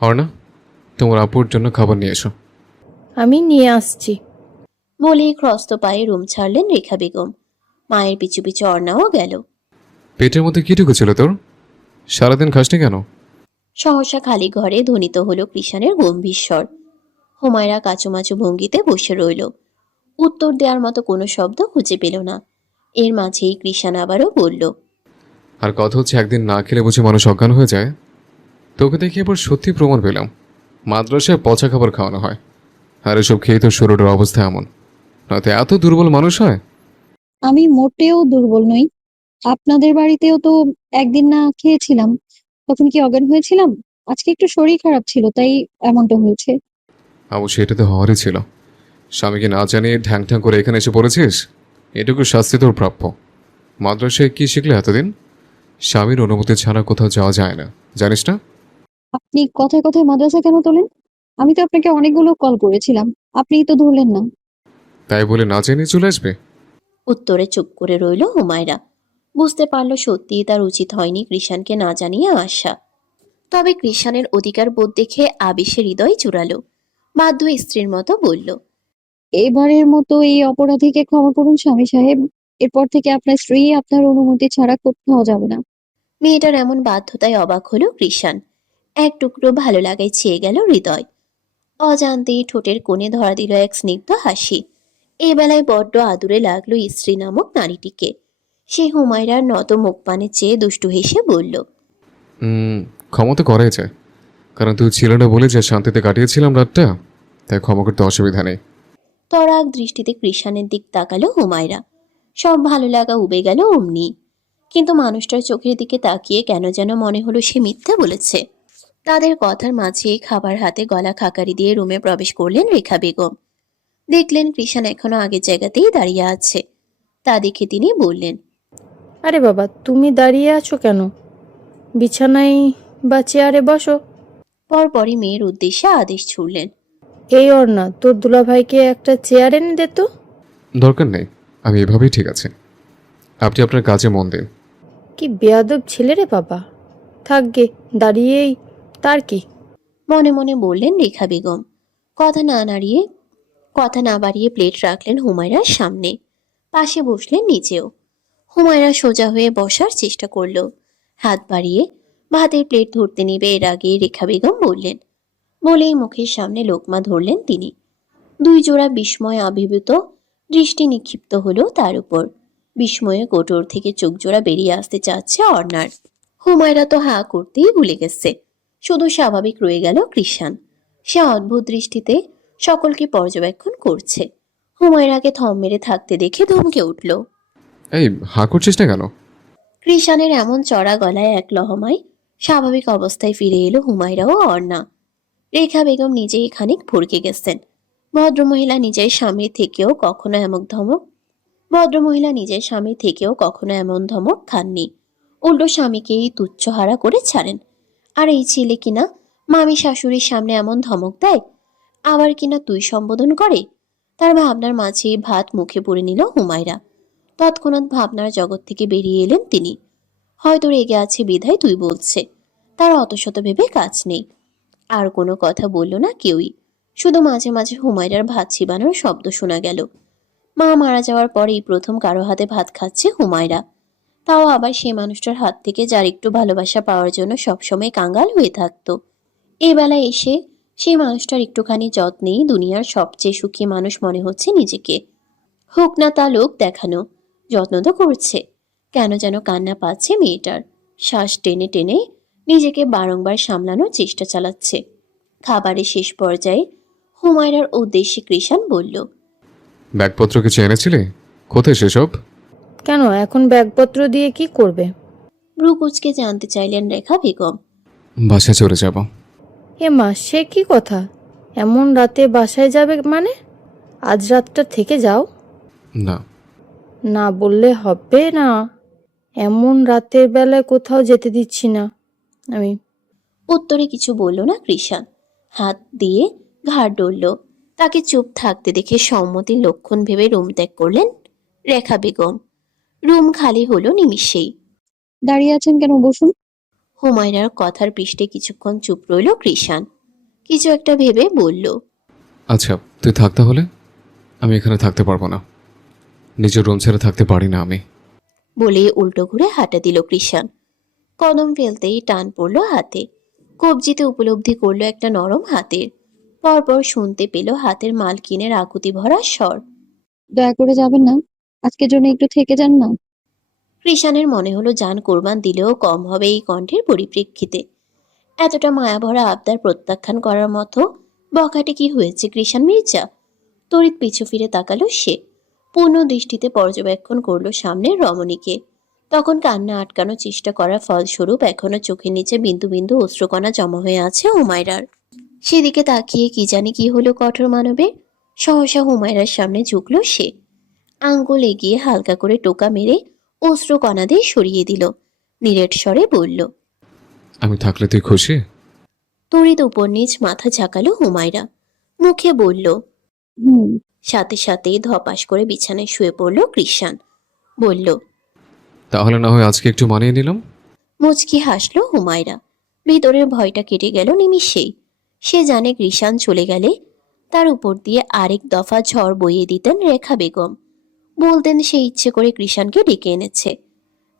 অর্ণা, তোমার আপুর জন্য খাবার নিয়ে এসো। আমি নিয়ে আসছি। বলেই খ্রস্ত পায়ে রুম ছাড়লেন রেখা বেগম। মায়ের পিছু পিছু অর্ণাও গেল। পেটের মধ্যে কি ঢুকেছিল তোর? সারাদিন খাসনি কেন? সহসা খালি ঘরে ধ্বনিত হলো কৃষাণের গম্ভীর স্বর। হুমায়রা কাচুমাচু ভঙ্গিতে বসে রইল। উত্তর দেওয়ার মতো কোনো শব্দ খুঁজে পেল না। এর মাঝেই কৃষাণ আবারও বলল, আর কথা হচ্ছে, একদিন না খেলে বুঝি মানুষ অজ্ঞান হয়ে যায়? তোকে দেখে এবার সত্যি প্রমাণ পেলাম, মাদ্রাসায় পচা খাবার খাওয়ানো হয়। আর এসব খেয়ে তোর শরীরের অবস্থা এমন, নয়তো এত দুর্বল মানুষ হয়? আমি মোটেও দুর্বল নই। আপনাদের বাড়িতেও তো একদিন না খেয়েছিলাম, তখন কি অজ্ঞান হয়েছিলাম? আজকে একটু শরীর খারাপ ছিল, তাই এমনটা হয়েছে। অবশ্যই এটা তো হওয়ারই ছিল। স্বামীকে না জানিয়ে ঢ্যাং ঢ্যাং করে এখানে এসে পড়েছিস, এটুকু শাস্তি তোর প্রাপ্য। মাদ্রাসায় কি শিখলে এতদিন? স্বামীর অনুমতি ছাড়া কোথাও যাওয়া যায় না, জানিস না? আপনি কথায় কথায় মাদ্রাসা কেন তোলেন? আমি তো আপনাকে অনেকগুলো কল করেছিলাম, আপনিই তো ধরলেন না। তাই বলে না জানিয়ে চলে আসবে? উত্তরে চুপ করে রইল হুমায়রা। বুঝতে পারল সত্যিই তার উচিত হয়নি কৃষাণকে না জানিয়ে আসা। তবে কৃষাণের অধিকার বোধ দেখে আবেশে হৃদয় চূড়ালো। বাধ্য স্ত্রীর মতো বলল, এবারের মতো এই অপরাধীকে ক্ষমা করুন স্বামী সাহেব। এরপর থেকে আপনার স্ত্রী আপনার অনুমতি ছাড়া কোথাও যাবে না। মেয়েটার এমন বাধ্যতায় অবাক হলো কৃষাণ। এক টুকরো ভালো লাগায় ছেয়ে গেল হৃদয়। অজান্তেই ঠোঁটের কোণে ধরা দিল এক স্নিগ্ধ হাসি। এ বেলায় বড্ড আদুরে লাগলো স্ত্রী নামক নারীটিকে। সে হুমায়রার নত মুখ পানে চেয়ে দুষ্টু হেসে বলল, ক্ষমা তো করাই যায়, কারণ তুই ছিল না বলে যে শান্তিতে কাটিয়েছিলাম রাতটা, তাই ক্ষমা করতে অসুবিধা নেই। তরাগ দৃষ্টিতে কৃষাণের দিক তাকালো হুমায়রা। সব ভালো লাগা উবে গেল অমনি। কিন্তু মানুষটার চোখের দিকে তাকিয়ে কেন যেন মনে হলো সে মিথ্যা বলেছে। তাদের কথার মাঝে খাবার হাতে গলা খাকারি দিয়ে রুমে প্রবেশ করলেন রেখা বেগম। দেখলেন কৃষাণ এখনো আগের জায়গাতেই দাঁড়িয়ে আছে। তা দেখে তিনি বললেন, আরে বাবা, তুমি দাঁড়িয়ে আছো কেন? বিছানায় বা চেয়ারে বসো। পরপরই মেয়ের উদ্দেশ্যে আদেশ ছুড়লেন। এই অর্ণা, তোর দুলাভাইকে একটা চেয়ার এনে দে তো। দরকার নেই, আমি এভাবেই ঠিক আছে। আপনি আপনার কাজে মন দিন। কি বেয়াদব ছেলে রে বাবা। থাকগে দাঁড়িয়েই, তার কি। মনে মনে বললেন রেখা বেগম। কথা না নাড়িয়ে কথা না বাড়িয়ে প্লেট রাখলেন হুমায়রার সামনে। পাশে বসলেন নিজেও। হুমায়রা সোজা হয়ে বসার চেষ্টা করল। হাত বাড়িয়ে ভাতের প্লেট ধরতে নিবে এর আগে রেখা বেগম বললেন। বলেই মুখের সামনে লোকমা ধরলেন তিনি। দুই জোড়া বিস্ময় আবির্ভূত দৃষ্টি নিক্ষিপ্ত হলো তার উপর। বিস্ময়ে কোটর থেকে চোখ জোড়া বেরিয়ে আসতে চাচ্ছে অর্ণার। হুমায়রা তো হা করতেই ভুলে গেছে। শুধু স্বাভাবিক রয়ে গেল কৃষাণ। সে অদ্ভুত দৃষ্টিতে সকলকে পর্যবেক্ষণ করছে। হুমায়রাকে থম মেরে থাকতে দেখে ধমকে উঠল। এই, হাঁ করছিস না কেন? কৃষাণের এমন চড়া গলায় এক লহমায় স্বাভাবিক অবস্থায় ফিরে এলো হুমায়রা ও অর্ণা। রেখা বেগম নিজেই খানিক ভড়কে গেছেন। ভদ্রমহিলা নিজের স্বামীর থেকেও কখনো এমন ধমক ভদ্রমহিলা নিজের স্বামী থেকেও কখনো এমন ধমক খাননি। উল্টো স্বামীকেই তুচ্ছহারা করে ছাড়েন। আর এই ছেলে কিনা মামি শাশুড়ির সামনে এমন ধমক দেয়, আবার কিনা তুই সম্বোধন করে। তার ভাবনার মাঝে ভাত মুখে পুরে নিল হুমায়রা। তৎক্ষণাৎ ভাবনার জগৎ থেকে বেরিয়ে এলেন তিনি। হয়তো রেগে আছে বিধায় তুই বলছে। তার অত শত ভেবে কাজ নেই। আর কোনো কথা বলল না কেউই। শুধু মাঝে মাঝে হুমায়রার ভাত চিবানোর শব্দ শোনা গেল। মা মারা যাওয়ার পরেই প্রথম কারো হাতে ভাত খাচ্ছে হুমায়রা। তাও আবার সে মানুষটার হাত থেকে যার একটু ভালোবাসা পাওয়ার জন্য সবসময় কাঙ্গাল হয়ে থাকতো। এই বেলায় এসে সেই মানুষটার একটুখানি যত্নেই দুনিয়ার সবচেয়ে সুখী মানুষ মনে হচ্ছে নিজেকে। হোক না তা লোক দেখানো, যত্ন তো করছে। কেন যেন কান্না পাচ্ছে মেয়েটার। শ্বাস টেনে টেনে নিজেকে বারংবার সামলানোর চেষ্টা চালাচ্ছে। খাবারের শেষ পর্যায়ে হুমায়রার উদ্দেশ্যে কৃষাণ বলল, ব্যাগপত্র কিছু এনেছিলে? কোথায় সেসব? কেন, এখন ব্যাগপত্র দিয়ে কি করবে? ভ্রুকুচকে জানতে চাইলেন রেখা বেগম। বাসায় চলে যাব। এ মা, সে কি কথা? এমন রাতে বাসায় যাবে মানে? আজ রাতটা থেকে যাও। না। না বললে হবে না। এমন রাতের বেলায় কোথাও যেতে দিচ্ছি না আমি। উত্তরে কিছু বলল না কৃষাণ। হাত দিয়ে ঘাড় ডলল। তাকে চুপ থাকতে দেখে সম্মতির লক্ষণ ভেবে রুম ত্যাগ করলেন রেখা বেগম। রুম খালি হলো নিমিষেই। দাঁড়িয়ে আছেন কেন, বসুন। হুমায়রার কথার পৃষ্ঠে কিছুক্ষণ চুপ রইল কৃষাণ। কিছু একটা ভেবে বলল, আচ্ছা, তুই থাক তাহলে। আমি এখানে থাকতে পারবো না। নিজের রুম ছেড়ে থাকতে পারি না আমি। বলে উল্টো ঘুরে হাঁটা দিল কৃষাণ। কদম ফেলতেই টান পড়ল হাতে। কবজিতে উপলব্ধি করলো একটা নরম হাতের। পরপর শুনতে পেল হাতের মালকিনের আকুতি ভরা স্বর। দয়া করে যাবেন না, আজকের জন্য একটু থেকে যান না। কৃষাণের মনে হলো জান কোরবান দিলেও কম হবে এই কণ্ঠের পরিপ্রেক্ষিতে। এতটা মায়াভরা আবদার প্রত্যাখ্যান করার মতো বখাটে কি হয়েছে কৃষাণ মির্জা? তড়িৎ পিছু ফিরে তাকালো সে। পূর্ণ দৃষ্টিতে পর্যবেক্ষণ করলো সামনের রমণীকে। তখন কান্না আটকানোর চেষ্টা করার ফলস্বরূপ এখনো চোখের নিচে বিন্দু বিন্দু অশ্রুকণা জমা হয়ে আছে হুমায়রার। সেদিকে তাকিয়ে কি জানি কি হলো কঠোর মানবের। সহসা হুমায়রার সামনে ঝুঁকলো সে। আঙ্গুল এগিয়ে হালকা করে টোকা মেরে অশ্রুকণা দিয়ে সরিয়ে দিল। নিরেট স্বরে বলল, আমি থাকলে তুই খুশি? তড়িৎ উপর নিচ মাথা ঝাঁকালো হুমায়রা। মুখে বলল। হুম। সাথে সাথেই ধপাস করে বিছানায় শুয়ে পড়ল কৃষাণ। বলল, তাহলে না হয় আজকে একটু মানিয়ে নিলাম। মুচকি হাসল হুমায়রা। ভিতরের ভয়টা কেটে গেল নিমিষেই। সে জানে কৃষাণ চলে গেলে তার উপর দিয়ে আরেক দফা ঝড় বইয়ে দিতেন রেখা বেগম। বলতেন সে ইচ্ছে করে কৃষাণকে ডেকে এনেছে।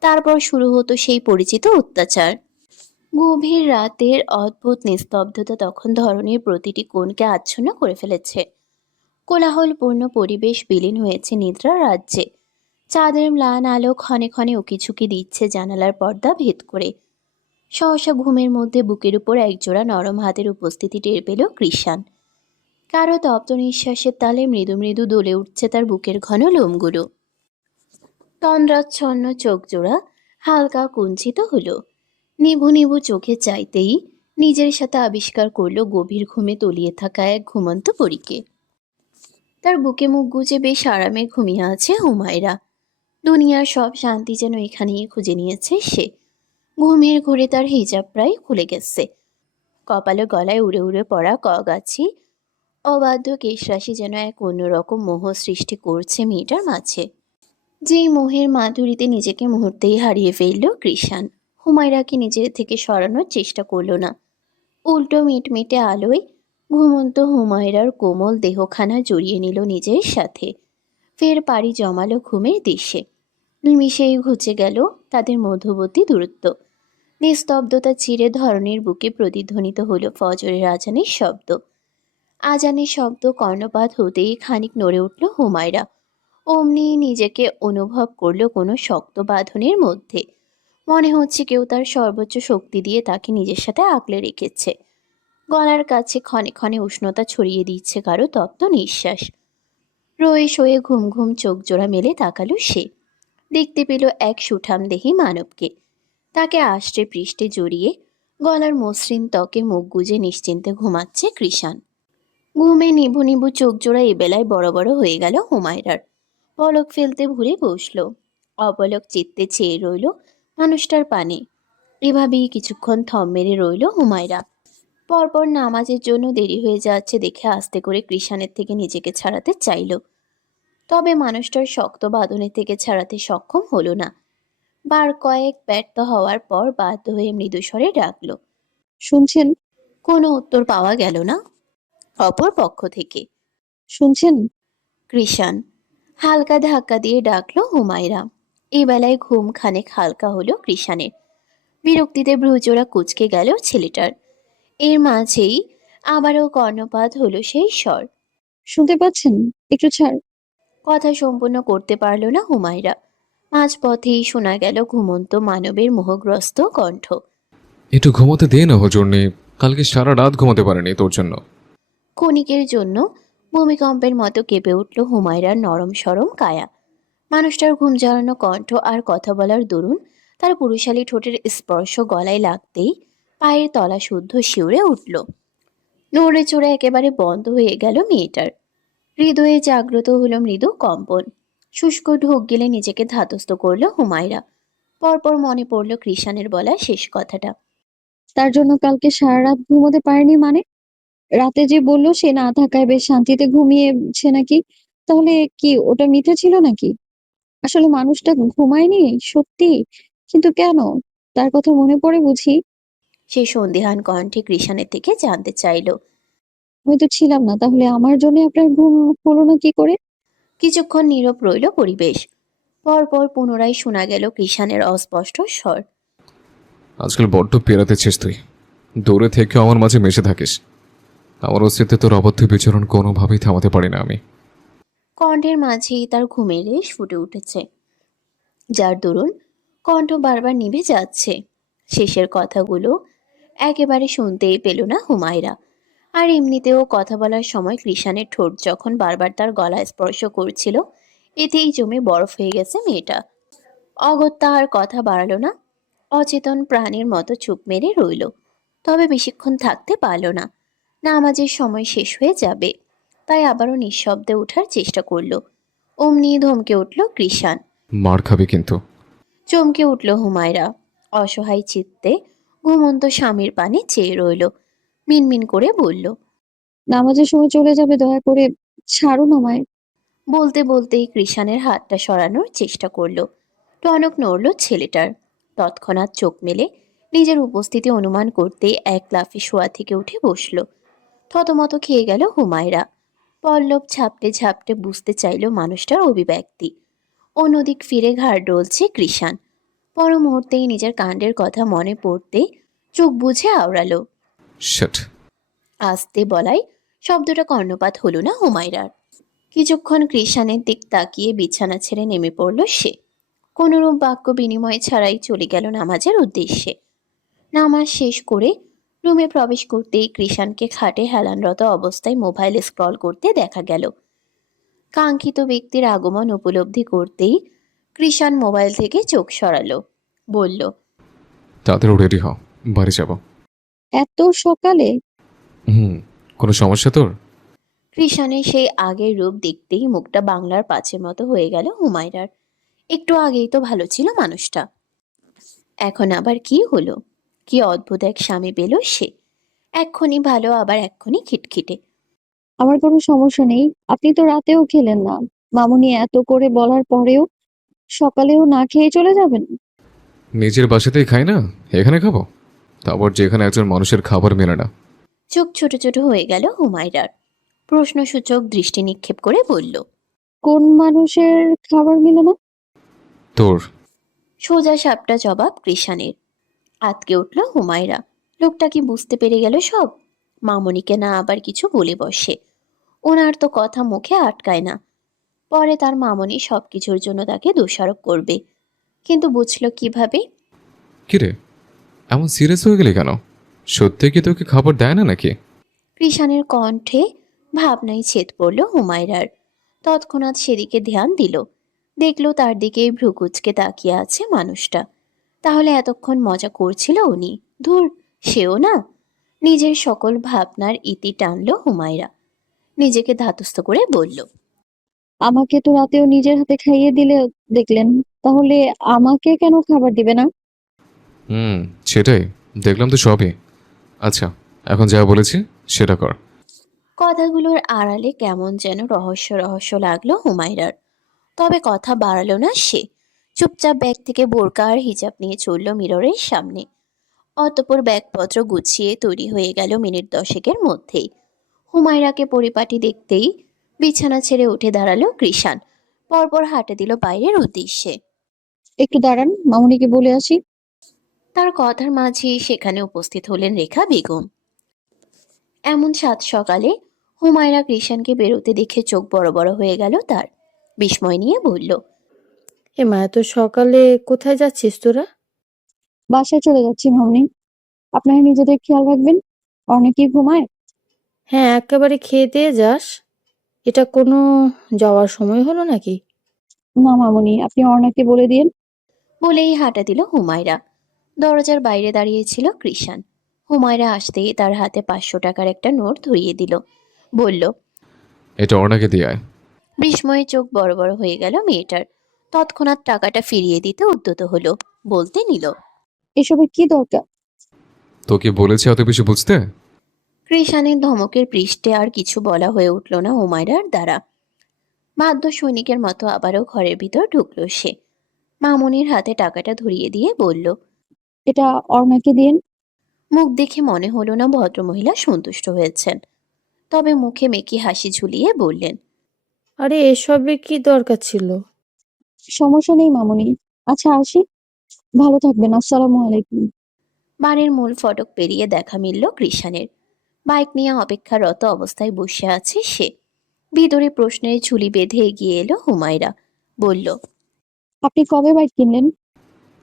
তারপর শুরু হতো সেই পরিচিত অত্যাচার। গভীর রাতের অদ্ভুত নিস্তব্ধতা তখন ধরনের প্রতিটি কোণকে আচ্ছন্ন করে ফেলেছে। কোলাহলপূর্ণ পরিবেশ বিলীন হয়েছে নিদ্রা রাজ্যে। চাঁদের ম্লান আলো ক্ষণে ক্ষণে উকিঝুঁকি দিচ্ছে জানালার পর্দা ভেদ করে। সহসা ঘুমের মধ্যে বুকের উপর একজোড়া নরম হাতের উপস্থিতি টের পেল কৃষাণ। কারো তপ্ত নিঃশ্বাসের তালে মৃদু মৃদু দোলে উঠছে তার বুকের ঘন লোমগুলো। তন্দ্রাচ্ছন্ন চোখ জোড়া হালকা কুঞ্চিত হলো। নিভু নিভু চোখে চাইতেই নিজের সাথে আবিষ্কার করলো গভীর ঘুমে তলিয়ে থাকা এক ঘুমন্ত পরীকে। তার বুকে মুখ গুজে বেশ আরামে ঘুমিয়ে আছে হুমায়রা। দুনিয়ার সব শান্তি যেন এখানেই খুঁজে নিয়েছে সে। ঘুমের ঘোরে তার হিজাব প্রায় খুলে গেছে। কপালে গলায় উড়ে উড়ে পড়া কগাছি অবাধ্য কেশরাশি যেন এক অন্যরকম মোহ সৃষ্টি করছে মেয়েটার মাঝে। যেই মোহের মাধুরীতে নিজেকে মুহূর্তেই হারিয়ে ফেলল কৃষাণ। হুমায়রাকে নিজের থেকে সরানোর চেষ্টা করলো না। উল্টো মিটমিটে আলোয় ঘুমন্ত হুমায়রার কোমল দেহখানা জড়িয়ে নিল নিজের সাথে। ফের পাড়ি জমালো ঘুমের দৃশ্যে। নিমিষেই ঘুচে গেল তাদের মধ্যবর্তী দূরত্ব। নিস্তব্ধতা চিরে ধরনের বুকে প্রতিধ্বনিত হলো ফজরের আজানের শব্দ। আজানের শব্দ কর্ণপাত হতেই খানিক নড়ে উঠল হুমায়রা। অমনি নিজেকে অনুভব করলো কোনো শক্ত বাঁধনের মধ্যে। মনে হচ্ছে কেউ তার সর্বোচ্চ শক্তি দিয়ে তাকে নিজের সাথে আঁকড়ে রেখেছে। গলার কাছে ক্ষণে ক্ষণে উষ্ণতা ছড়িয়ে দিচ্ছে কারো তপ্ত নিঃশ্বাস। রয়ে শয়ে ঘুম ঘুম চোখ জোড়া মেলে তাকালো সে। দেখতে পেল এক সুঠামদেহী মানবকে। তাকে আষ্টে পৃষ্ঠে জড়িয়ে গলার মসৃণ ত্বকে মুখ গুজে নিশ্চিন্তে ঘুমাচ্ছে কৃষাণ। ঘুমে নিভু নিভু চোখ জোড়া এবেলায় বড় বড় হয়ে গেল হুমায়রার। পলক ফেলতে ভুলে বসল। অপলক চিত্তে চেয়ে রইল মানুষটার পানে। এভাবেই কিছুক্ষণ থম মেরে রইল হুমায়রা। পরপর নামাজের জন্য দেরি হয়ে যাচ্ছে দেখে আস্তে করে কৃষাণের থেকে নিজেকে ছাড়াতে চাইল। তবে মানুষটার শক্ত বাঁধনের থেকে ছাড়াতে সক্ষম হলো না। বার কয়েক ব্যর্থ হওয়ার পর বাধ্য হয়ে মৃদুস্বরে ডাকল। শুনছেন? কোনো উত্তর পাওয়া গেল না অপর পক্ষ থেকে। শুনছেন? কৃষাণ হালকা ধাক্কা দিয়ে ডাকলো হুমায়রা। এই বেলায় ঘুম খানেক হালকা হলো কৃষাণের। বিরক্তিতে ভ্রুজোড়া কুঁচকে গেল ছেলেটার। এর মাঝেই আবারও কর্ণপাত হলো সেই স্বর। শুনতে পাচ্ছেন? একটু ছাড়। কথা সম্পূর্ণ করতে পারল না হুমায়রা। মাঝপথেই শোনা গেল ঘুমন্ত মানবের মোহগ্রস্ত কণ্ঠ। একটু ঘুমোতে দে না হুজুরনি। কালকে সারা রাত ঘুমোতে পারেনি তোর জন্য। ক্ষণিকের জন্য ভূমিকম্পের মতো কেঁপে উঠল হুমায়রার নরম সরম কায়া। মানুষটার ঘুম জড়ানো কণ্ঠ আর কথা বলার দরুন তার পুরুষালী ঠোঁটের স্পর্শ গলায় লাগতেই পায়ের তলা শুদ্ধ শিউরে উঠল। নড়ে চড়ে একেবারে বন্ধ হয়ে গেল মেয়েটার। হৃদয়ে জাগ্রত হলো মৃদু কম্পন। শুষ্ক ঢোক গেলে নিজেকে ধাতস্থ করলো হুমায়রা। পরপর মনে পড়ল কৃষাণের বলা শেষ কথাটা। তার জন্য কালকে সারা রাত ঘুমোতে পারেনি মানে? রাতে যে বললো সে না থাকায় বেশ শান্তিতে ঘুমিয়েছে নাকি, তাহলে কি ওটা মিথ্যা ছিল নাকি? আসলে মানুষটা ঘুমায়নি সত্যি, কিন্তু কেন? তার কথা মনে পড়ে বুঝি? সে সন্দিহান কণ্ঠে কৃষানের থেকে জানতে চাইল। আমি তো ছিলাম না, তাহলে আমার জন্য আপনার ঘুম হলো না কি করে? কিছুক্ষণ নীরব রইল পরিবেশ। পরপর পুনরায় শোনা গেল কৃষানের অস্পষ্ট স্বর। আজকাল বড্ড পেরাতেছিস তুই। দূরে থেকেও আমার মাঝে মিশে থাকিস। আমার অস্তিত্বে তোর অবাধ্য বিচরণ কোনোভাবেই থামাতে পারি না আমি। কণ্ঠের মাঝেই তার ঘুমের রেশ ফুটে উঠেছে, যার দরুন কণ্ঠ বারবার নিভে যাচ্ছে। শেষের কথাগুলো একেবারে শুনতেই পেল না হুমায়রা। আর এমনিতেও কথা বলার সময় কৃষানের ঠোঁট যখন বারবার তার গলায় স্পর্শ করছিল, এতেই জমে বরফ হয়ে গেছে মেয়েটা। অগত্যা আর কথা বাড়ালো না, অচেতন প্রাণীর মতো চুপ মেরে রইল। তবে বেশিক্ষণ থাকতে পারল না, নামাজের সময় শেষ হয়ে যাবে। তাই আবারও নিঃশব্দে ওঠার চেষ্টা করলো। অমনি ধমকে উঠল কৃষান। মার খাবি কিন্তু। চমকে উঠল হুমায়রা। অসহায় চিত্তে ঘুমন্ত স্বামীর পানে চেয়ে রইল। মিনমিন করে বলল। নামাজের সময় চলে যাবে, দয়া করে ছাড়ুন আমায়। বলতে বলতেই কৃষানের হাতটা সরানোর চেষ্টা করলো। টনক নড়ল ছেলেটার। তৎক্ষণাৎ চোখ মেলে নিজের উপস্থিতি অনুমান করতেই এক লাফে শোয়া থেকে উঠে বসল। থতমত খেয়ে গেল হুমায়রা। পল্লব ঝাপটে ঝাপটে বুঝতে চাইল মানুষটার অভিব্যক্তি। অন্যদিক ফিরে ঘাড় ডলছে কৃষান। পর মুহূর্তেই নিজের কাণ্ডের কথা মনে পড়তেই চোখ বুজে আওড়ালো। শ্যাট। আস্তে বলায় শব্দটা কর্ণপাত হলো না হুমায়রার। কিছুক্ষণ কৃষানের দিক তাকিয়ে বিছানা ছেড়ে নেমে পড়ল সে। কোনরূপ বাক্য বিনিময় ছাড়াই চলে গেল নামাজের উদ্দেশ্যে। নামাজ শেষ করে রুমে প্রবেশ করতেই কৃষানকে খাটে হেলানরত অবস্থায় মোবাইল স্ক্রল করতে দেখা গেল। কাঙ্ক্ষিত ব্যক্তির আগমন উপলব্ধি করতেই কৃষান মোবাইল থেকে চোখ সরালো। বলল। তাড়াতাড়ি রেডি হ, বাড়ি যাব। এত সকালে? হুম। কোনো সমস্যা তোর? কৃষানের সেই আগের রূপ দেখতেই মুখটা বাংলার পাঁচের মতো হয়ে গেল হুমায়রার। একটু আগেই তো ভালো ছিল মানুষটা, এখন আবার কি হলো? কি অদ্ভুত এক স্বামী পেল সে। এক্ষুনি ভালো আবার এক্ষুনি খিটখিটে। আমার কোনো সমস্যা নেই। আপনি তো রাতেও খেলেন না। মামুনি এত করে বলার পরেও সকালেও না খেয়ে চলে যাবেন? নিজের বাসাতেই খাই না, এখানে খাবো? তারপর যেখানে একজন মানুষের খাবার মেলে না। চোখ ছোট ছোট হয়ে গেল হুমায়রার। প্রশ্নসূচক দৃষ্টি নিক্ষেপ করে বলল। কোন মানুষের খাবার মেলে না? তোর। সোজা সাপটা জবাব কৃষানের। আতকে উঠল হুমায়রা। লোকটা কি বুঝতে পেরে গেল সব? মামনিকে না আবার কিছু বলে বসে। ওনার তো কথা মুখে আটকায় না। পরে তার মামনি সবকিছুর জন্য তাকে দোষারোপ করবে। কিন্তু বুঝলো কিভাবে? কিরে, এমন সিরিয়াস হয়ে গেলি কেন? সত্যি কি তোকে খাবার দেয় না নাকি? কৃষানের কণ্ঠে ভাবনায় ছেদ পড়ল হুমায়রার। তৎক্ষণাৎ সেদিকে ধ্যান দিল। দেখল তার দিকেই ভ্রুকুচকে তাকিয়ে আছে মানুষটা। তাহলে এতক্ষণ মজা করছিল উনি? ধুর, সেও না। নিজের সকল ভাবনার ইতি টানল হুমায়রা। নিজেকে ধাতস্থ করে বলল। আমাকে তো রাতেও নিজের হাতে খাইয়ে দিলে দেখলেন, তাহলে আমাকে কেন খাবার দিবে না? হুম, সেটাই। দেখলাম তো সবই। আচ্ছা, এখন যা বলেছি সেটা কর। কথাগুলোর আড়ালে কেমন যেন রহস্য রহস্য লাগলো হুমায়রার। তবে কথা বাড়ালো না সে। চুপচাপ ব্যাগ থেকে বোরকা আর হিজাব নিয়ে চলল মিররের সামনে। অতঃপর ব্যাগপত্র গুছিয়ে তৈরি হয়ে গেল মিনিট দশেকের মধ্যেই। হুমায়রাকে পরিপাটি দেখতেই বিছানা ছেড়ে উঠে দাঁড়ালো কৃষান। পরপর হাঁটা দিল বাইরের উদ্দেশ্যে। একটু দাঁড়ান, মামুনিকে বলে আসি। তার কথার মাঝেই সেখানে উপস্থিত হলেন রেখা বেগম। এমন সাত সকালে হুমায়রা কৃষানকে বেরোতে দেখে চোখ বড় বড় হয়ে গেল তার। বিস্ময় নিয়ে বলল। এ মা, এত সকালে কোথায় যাচ্ছিস তোরা? বাসায় চলে যাচ্ছি মামুনি। আপনারা নিজেদের খেয়াল রাখবেন। অনেকেই ঘুমায়। হ্যাঁ, একেবারে খেয়ে দিয়ে যাস। এটা কোনো যাওয়ার সময় হলো নাকি? না মামুনি, আপনি অর্ণাকে বলে দিন। বলেই হাঁটা দিল হুমায়রা। দরজার বাইরে দাঁড়িয়েছিল কৃষান। হুমায়রা আসতেই তার হাতে 500 টাকার একটা নোট ধরিয়ে দিল। বলল। এটা অর্ণাকে দিয়ে আয়। বিস্ময়ে চোখ বড় বড় হয়ে গেল মেয়েটার। তৎক্ষণাৎ টাকাটা ফিরিয়ে দিতে উদ্যত হলো। বলতে নিল। এসবের কি দরকার? তোকে বলেছি এত বেশি বুঝতে? কৃষানের ধমকের পৃষ্ঠে আর কিছু বলা হয়ে উঠল না হুমায়রার দ্বারা। বাদ্য সৈনিকের মতো আবারও ঘরের ভিতর ঢুকলো সে। মামুনির হাতে টাকাটা ধরিয়ে দিয়ে বলল। এটা অর্ণাকে দিন। মুখ দেখে মনে হলো না ভদ্রমহিলা সন্তুষ্ট হয়েছেন, তবে মুখে মেকি হাসি ঝুলিয়ে বললেন। আরে এসবে কি দরকার ছিল? সমস্যা নেই মামুনি। আচ্ছা আসি। ভালো থাকবেন। আসসালামু আলাইকুম। বাড়ির মূল ফটক পেরিয়ে দেখা মিলল কৃষাণের। বাইক নিয়ে অপেক্ষারত অবস্থায় বসে আছে সে। ভিতরে প্রশ্নের ঝুলি বেঁধে এগিয়ে এলো হুমায়রা। বলল। আপনি কবে বাইক কিনলেন?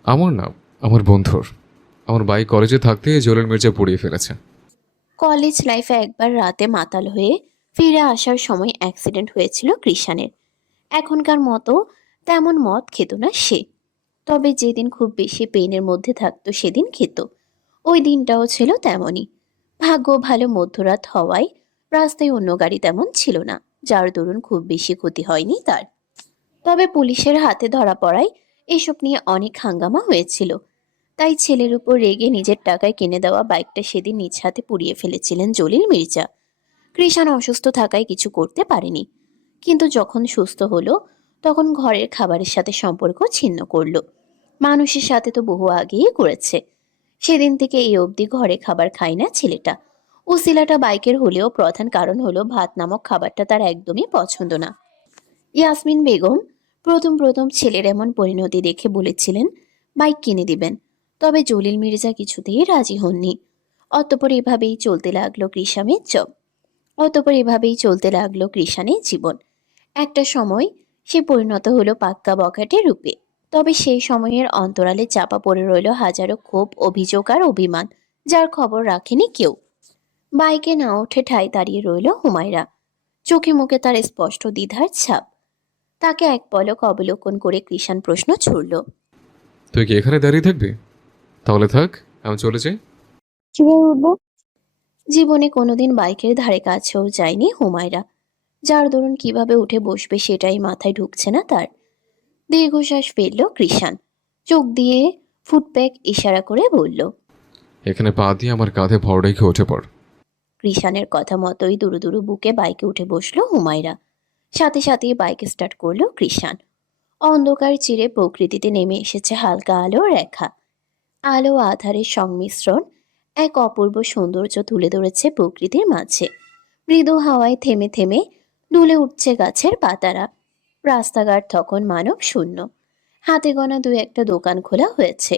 আমার না, আমার বন্ধুর। আমার বাইক কলেজে থাকতে জলিল মির্জা পুড়িয়ে ফেলেছে। কলেজ লাইফে একবার রাতে মাতাল হয়ে ফিরে আসার সময় অ্যাক্সিডেন্ট হয়েছিল কৃষাণের। এখনকার মতো তেমন মদ খেত না সে, তবে যেদিন খুব বেশি পেইনের মধ্যে থাকতো সেদিন খেত। ওই দিনটাও ছিল তেমনই। ভাগ্য ভালো মধ্যরাত হওয়ায় রাস্তায় অন্য গাড়ি তেমন ছিল না, যার দরুন খুব বেশি ক্ষতি হয়নি তার। তবে পুলিশের হাতে ধরা পড়ায় এসব নিয়ে অনেক হাঙ্গামা হয়েছিল। তাই ছেলের উপর রেগে নিজের টাকায় কিনে দেওয়া বাইকটা সেদিন নিজ হাতে পুড়িয়ে ফেলেছিলেন জলিল মির্জা। কৃষাণ অসুস্থ থাকায় কিছু করতে পারেনি, কিন্তু যখন সুস্থ হলো তখন ঘরের খাবারের সাথে সম্পর্ক ছিন্ন করলো। মানুষের সাথে তো বহু আগেই করেছে। সেদিন থেকে এই অবধি ঘরে খাবার খায় না ছেলেটা। উসিলাটা বাইকের হলেও প্রধান কারণ হলো ভাত নামক খাবারটা তার একদমই পছন্দ না। ইয়াসমিন বেগম প্রথম প্রথম ছেলের এমন পরিণতি দেখে বলেছিলেন বাইক কিনে দিবেন, তবে জলিল মির্জা কিছুতেই রাজি হননি। অতঃপর এভাবেই চলতে লাগলো কৃষাণের জব অতঃপর এভাবেই চলতে লাগলো কৃষাণের জীবন। একটা সময় সে পরিণত হলো পাক্কা বখাটে রূপে। তবে সেই সময়ের অন্তরালে চাপা পড়ে রইল হাজারো ক্ষোভ, অভিযোগ আর অভিমান, যার খবর রাখেনি কেউ। বাইকে না উঠে ঠায় দাঁড়িয়ে রইল হুমায়রা। চোখে মুখে তার স্পষ্ট দ্বিধার ছাপ। তাকে এক পলক অবলোকন করে কৃষাণ প্রশ্ন ছুড়ল। তুই কি এখানে দাঁড়িয়ে থাকবি? তাহলে থাক, আমি চলে যাই। কিভাবে উঠবো? জীবনে কোনোদিন বাইকের ধারে কাছেও যায়নি হুমায়রা, যার দরুন কিভাবে উঠে বসবে সেটাই মাথায় ঢুকছে না তার। দীর্ঘশ্বাস ফেলল কৃষাণ। চোখ দিয়ে ফুটপ্যাক ইশারা করে বলল। এখানে পা দিয়ে আমার কাঁধে ভর রেখে উঠে পড়। কৃষাণের কথা মতোই দুরু দুরু বুকে বাইকে উঠে বসলো হুমায়রা। সাথে সাথে বাইক স্টার্ট করলো কৃষাণ। অন্ধকার চিরে প্রকৃতিতে নেমে এসেছে হালকা আলো রেখা। আলো আধারের সংমিশ্রণ এক অপূর্ব সৌন্দর্য তুলে ধরেছে প্রকৃতির মাঝে। মৃদু হাওয়ায় থেমে থেমে দুলে উঠছে গাছের পাতারা। রাস্তাঘাট তখন মানব শূন্য। হাতে গোনা দু একটা দোকান খোলা হয়েছে,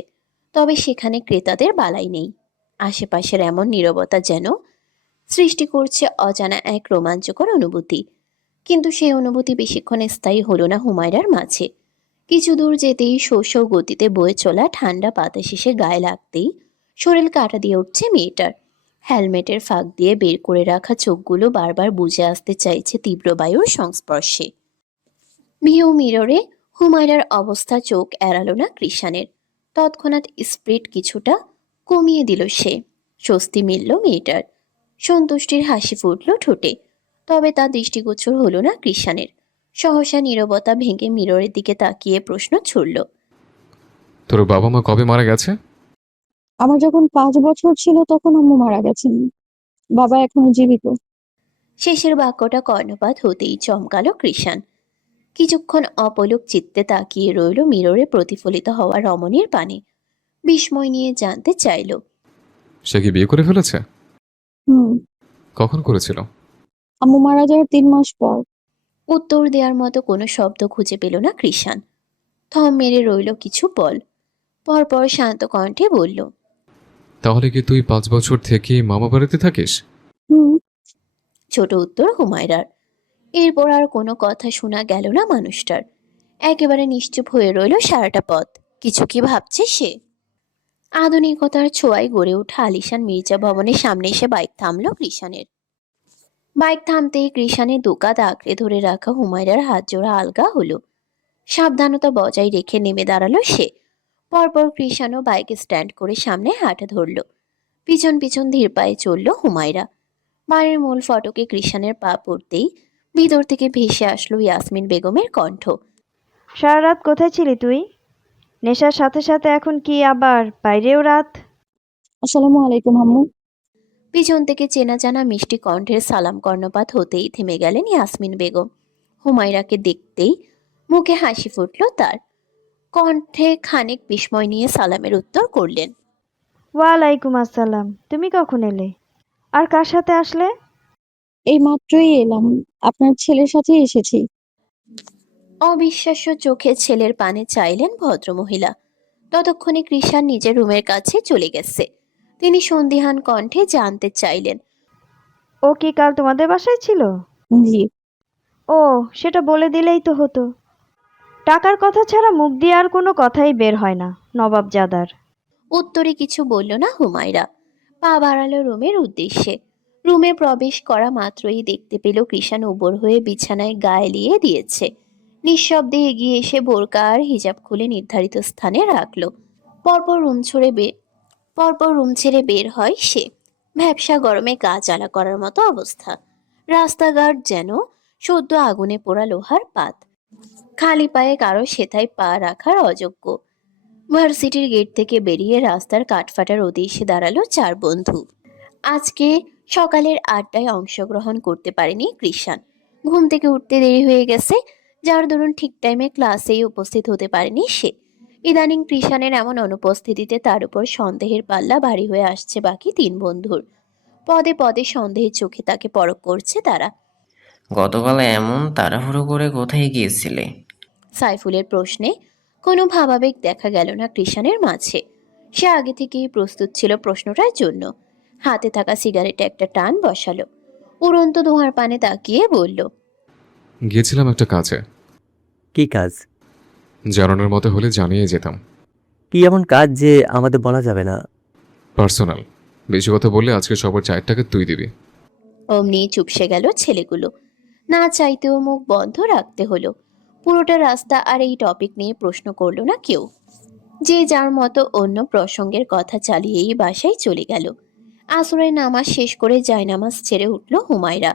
তবে সেখানে ক্রেতাদের বালাই নেই। আশেপাশের এমন নীরবতা যেন সৃষ্টি করছে অজানা এক রোমাঞ্চকর অনুভূতি। কিন্তু সেই অনুভূতি বেশিক্ষণ স্থায়ী হলো না হুমায়রার মাঝে। কিছু দূর যেতেই শো শো গতিতে বয়ে চলা ঠান্ডা বাতাস এসে গায়ে লাগতেই শরীর কাঁটা দিয়ে উঠছে মেয়েটার। হেলমেটের ফাঁক দিয়ে বের করে রাখা চোখগুলো বারবার বুজে আসতে চাইছে তীব্র বায়ুর সংস্পর্শে। ভিউ মিররে হুমায়রার অবস্থা চোখ এড়ালো না কৃষাণের। তৎক্ষণাৎ স্পিড কিছুটা কমিয়ে দিল সে। স্বস্তি মিলল মেয়েটার। সন্তুষ্টির হাসি ফুটল ঠোঁটে। তবে তা দৃষ্টিগোচর হলো না কৃষাণের। সহসা নীরবতা ভেঙে মিররের দিকে তাকিয়ে প্রশ্ন ছুড়ল। তোর বাবা মা কবে মারা গেছে? আমার যখন 5 বছর ছিল তখন আম্মু মারা গেছেন। বাবা এখনো জীবিত। শেষের বাক্যটা কর্ণপাত হতেই চমকালো কৃষাণ। কিছুক্ষণ অপলক চিত্তে তাকিয়ে রইল মিররে প্রতিফলিত হওয়া রমণীর পানে। বিস্ময় নিয়ে জানতে চাইল। সে কি বিয়ে করে ফেলেছে? হুম। কখন করেছিল? আম্মু মারা যাওয়ার 3 মাস পর। উত্তর দেওয়ার মতো কোনো শব্দ খুঁজে পেল না কৃষাণ। থম মেরে রইল কিছু পল। পরপর শান্ত কণ্ঠে বলল। তাহলে কি তুই 5 বছর থেকে মামা বাড়িতে থাকিস? হুম। ছোট উত্তর হুমায়রার। এরপর আর কোনো কথা শোনা গেল না মানুষটার। একেবারে নিশ্চুপ হয়ে রইল সারাটা পথ। কিছু কি ভাবছে সে? আধুনিকতার ছোঁয়ায় গড়ে ওঠা আলিশান মির্জা ভবনের সামনে এসে বাইক থামল কৃষাণের। বাইক থামতেই কৃষাণের দোকাত আঁকড়ে ধরে রাখা হুমায়রার হাত জোড়া আলগা হলো। সাবধানতা বজায় রেখে নেমে দাঁড়ালো সে। পরপর কৃষাণও বাইক স্ট্যান্ড করে সামনে হাঁটা ধরল। পিছন পিছন ধীর পায়ে চলল হুমায়রা। বাড়ির মূল ফটকে কৃষাণের পা পড়তেই ভিতর থেকে ভেসে আসলো ইয়াসমিন বেগমের কণ্ঠ। সারা রাত কোথায় ছিলি তুই? নেশার সাথে সাথে এখন কি আবার বাইরেও রাত? আসসালামু আলাইকুম আম্মু। পিছন থেকে চেনা জানা মিষ্টি কণ্ঠের সালাম কর্ণপাত হতেই থেমে গেলেন ইয়াসমিন বেগম। হুমায়রাকে দেখতেই মুখে হাসি ফুটল তার, কণ্ঠে খানিক বিস্ময় নিয়ে সালামের উত্তর করলেন। ওয়ালাইকুম আসসালাম। তুমি কখন এলে? আর কার সাথে আসলে? এই মাত্রই এলাম, আপনার ছেলের সাথে এসেছি। অবিশ্বাস্য চোখে ছেলের পানে চাইলেন ভদ্রমহিলা। ততক্ষণে কৃষাণ নিজের রুমের কাছে চলে গেছে। তিনি সন্দিহান কণ্ঠে জানতে চাইলেন, ও কি কাল তোমাদের বাসায় ছিল? জি। ও, সেটা বলে দিলেই তো হতো। টাকার কথা ছাড়া মুখ দিয়ে আর কোনো কথাই বের হয় না নবাবজাদার। উত্তরে কিছু বলল না হুমায়রা। পা বাড়ালো রুমের উদ্দেশ্যে। রুমে প্রবেশ করা মাত্রই দেখতে পেল কৃষাণ উবর হয়ে বিছানায় গা এলিয়ে দিয়েছে। নিঃশব্দে এগিয়ে এসে বোরকা আর হিজাব খুলে নির্ধারিত স্থানে রাখলো। পরপর রুম ছেড়ে বের হয় সে। ভ্যাপসা গরমে গা জ্বালা করার মতো অবস্থা। রাস্তাঘাট যেন সদ্য আগুনে পোড়া লোহার পাত। খালি পায়ে কারো সেথায় পা রাখার অযোগ্য। ভার্সিটির গেট থেকে বেরিয়ে রাস্তার কাঠফাটার উদ্দেশ্যে দাঁড়ালো চার বন্ধু। আজকে সকালের আড্ডায় অংশগ্রহণ করতে পারেনি কৃষাণ। ঘুম থেকে উঠতে দেরি হয়ে গেছে, যার দরুন ঠিক টাইমে ক্লাসেই উপস্থিত হতে পারেনি সে। ইদানিং কৃষাণের এমন অনুপস্থিতিতে তার উপর সন্দেহের পাল্লা ভারী হয়ে আসছে বাকি তিন বন্ধুর। পদে পদে সন্দেহের চোখে তাকে পরখ করছে তারা। গতকাল এমন তাড়াহুড়ো করে কোথায় গিয়েছিলে? সাইফুলের প্রশ্নে কোনো ভাবাবেগ দেখা গেল না কৃষাণের মাঝে। সে আগে থেকেই প্রস্তুত ছিল প্রশ্নটার জন্য। হাতে থাকা সিগারেটে একটা টান বসালো। উড়ন্ত ধোঁয়ার পানে তাকিয়ে বলল, গিয়েছিলাম একটা কাজে। কি কাজ? জানানোর মতো হলে জানিয়ে যেতাম। কি এমন কাজ যে আমাদের বলা যাবে না? পার্সোনাল। বেশি কথা বললে আজকে সবার চায়ের টাকা তুই দিবি। অমনি চুপসে গেল ছেলেগুলো। না চাইতেও মুখ বন্ধ রাখতে হলো। পুরোটা রাস্তা আর এই টপিক নিয়ে প্রশ্ন করলো না কেউ। যে যার মতো অন্য প্রসঙ্গের কথা চালিয়েই বাসায় চলে গেল। আসরের নামাজ শেষ করে জায়নামাজ ছেড়ে উঠল হুমায়রা।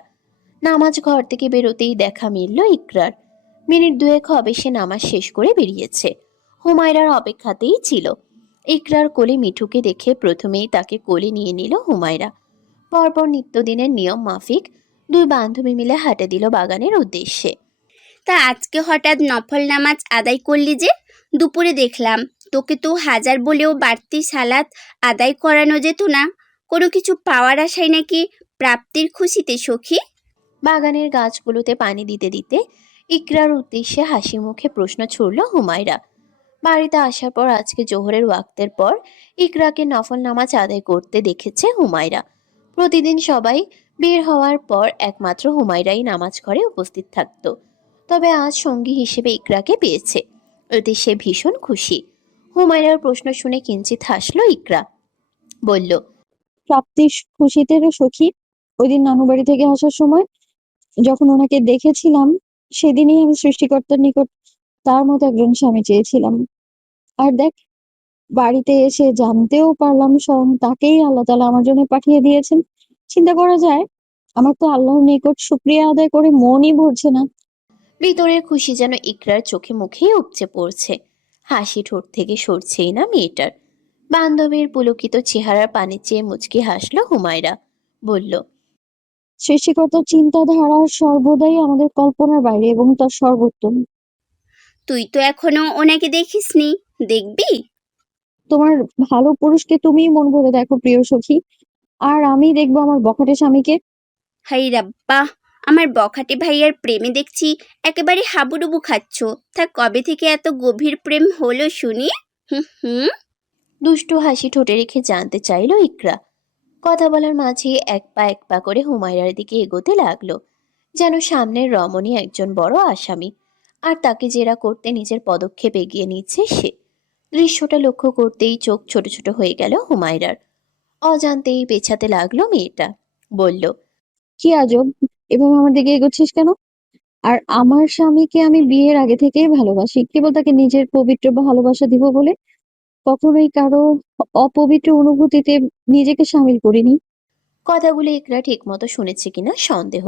নামাজ ঘর থেকে বেরোতেই দেখা মিলল ইকরার। মিনিট দুয়েক হবে সে নামাজ শেষ করে বেরিয়েছে। হুমায়রার অপেক্ষাতেই ছিল। ইকরার কোলে মিঠুকে দেখে প্রথমেই তাকে কোলে নিয়ে নিল হুমায়রা। পরপর নিত্যদিনের নিয়ম মাফিক দুই বান্ধবী মিলে হাঁটে দিল বাগানের উদ্দেশ্যে। তা আজকে হঠাৎ নফল নামাজ আদায় করলি যে? দুপুরে দেখলাম তোকে তো হাজার বলেও বাড়তি সালাত আদায় করানো যেত না? কোনো কিছু পাওয়ার আশায় নাকি প্রাপ্তির খুশিতে সখী? বাগানের গাছগুলোতে পানি দিতে দিতে ইকরার উদ্দেশ্যে হাসি মুখে প্রশ্ন ছুড়ল হুমায়রা। বাড়িতে আসার পর আজকে জোহরের ওয়াক্তের পর ইকরাকে নফল নামাজ আদায় করতে দেখেছে হুমায়রা। প্রতিদিন সবাই বের হওয়ার পর একমাত্র হুমায়রাই নামাজ ঘরে উপস্থিত থাকতো। তবে আজ সঙ্গী হিসেবে ইকরাকে পেয়েছে, এতে সে ভীষণ খুশি। হুমায়রার প্রশ্ন শুনে কিঞ্চিত হাসল ইকরা। বলল, প্রাপ্তির খুশিতে রে সখী, ওই দিন নানু বাড়ি থেকে আসার সময় যখন ওনাকে দেখেছিলাম, সেদিনই আমি সৃষ্টিকর্তার নিকট তার মতো একজন স্বামী চেয়েছিলাম। আর দেখ, বাড়িতে এসে জানতেও পারলাম স্বয়ং তাকেই আল্লাহ তাআলা আমার জন্য পাঠিয়ে দিয়েছেন। চিন্তা করা যায়, আমার তো আল্লাহর নিকট শুকরিয়া আদায় করে মনই ভরছে না। ভিতরের খুশি যেন ইকরার চোখে মুখেই উপচে পড়ছে। হাসি ঠোঁট থেকে সরছেই না মেয়েটার। বান্ধবীর পুলকিত চেহারার পানে চেয়ে মুচকি হাসল হুমায়রা। বলল, সৃষ্টিকর্তার চিন্তাধারা সর্বদাই আমাদের কল্পনার বাইরে এবং তার সর্বোত্তম। তুই তো এখনো ওনাকে দেখিসনি, দেখবি? তোমার ভালো পুরুষকে তুমিই মন ভরে দেখো প্রিয় সখী, আর আমি দেখবো আমার বখাটে স্বামীকে। হাই রাব্বা, আমার বখাটে ভাইয়ার প্রেমে দেখছি একেবারে হাবুডুবু খাচ্ছ। তা কবে থেকে এত গভীর প্রেম হলো শুনি? হুম হুম। দুষ্টু হাসি ঠোঁটে রেখে জানতে চাইল ইকরা। কথা বলার মাঝে এক পা করে হুমায়রার দিকে এগোতে লাগলো, যেন সামনের রমণী একজন বড় আসামি, আর তাকে জেরা করতে নিজের পদক্ষেপ এগিয়ে নিচ্ছে সে। দৃশ্যটা লক্ষ্য করতেই চোখ ছোট ছোট হয়ে গেল হুমায়রার। অজান্তেই পেছাতে লাগলো মেয়েটা। বলল, কি আজব, এভাবে আমার দিকে এগোচ্ছিস কেন? আর আমার স্বামীকে আমি বিয়ের আগে থেকেই ভালোবাসি, কেবল তাকে নিজের পবিত্র ভালোবাসা দিব বলে কখনোই কারো অপবিত্র অনুভূতিতে নিজেকে সামিল করিনি। কথাগুলো ইকরা ঠিক মতো শুনেছে কিনা সন্দেহ।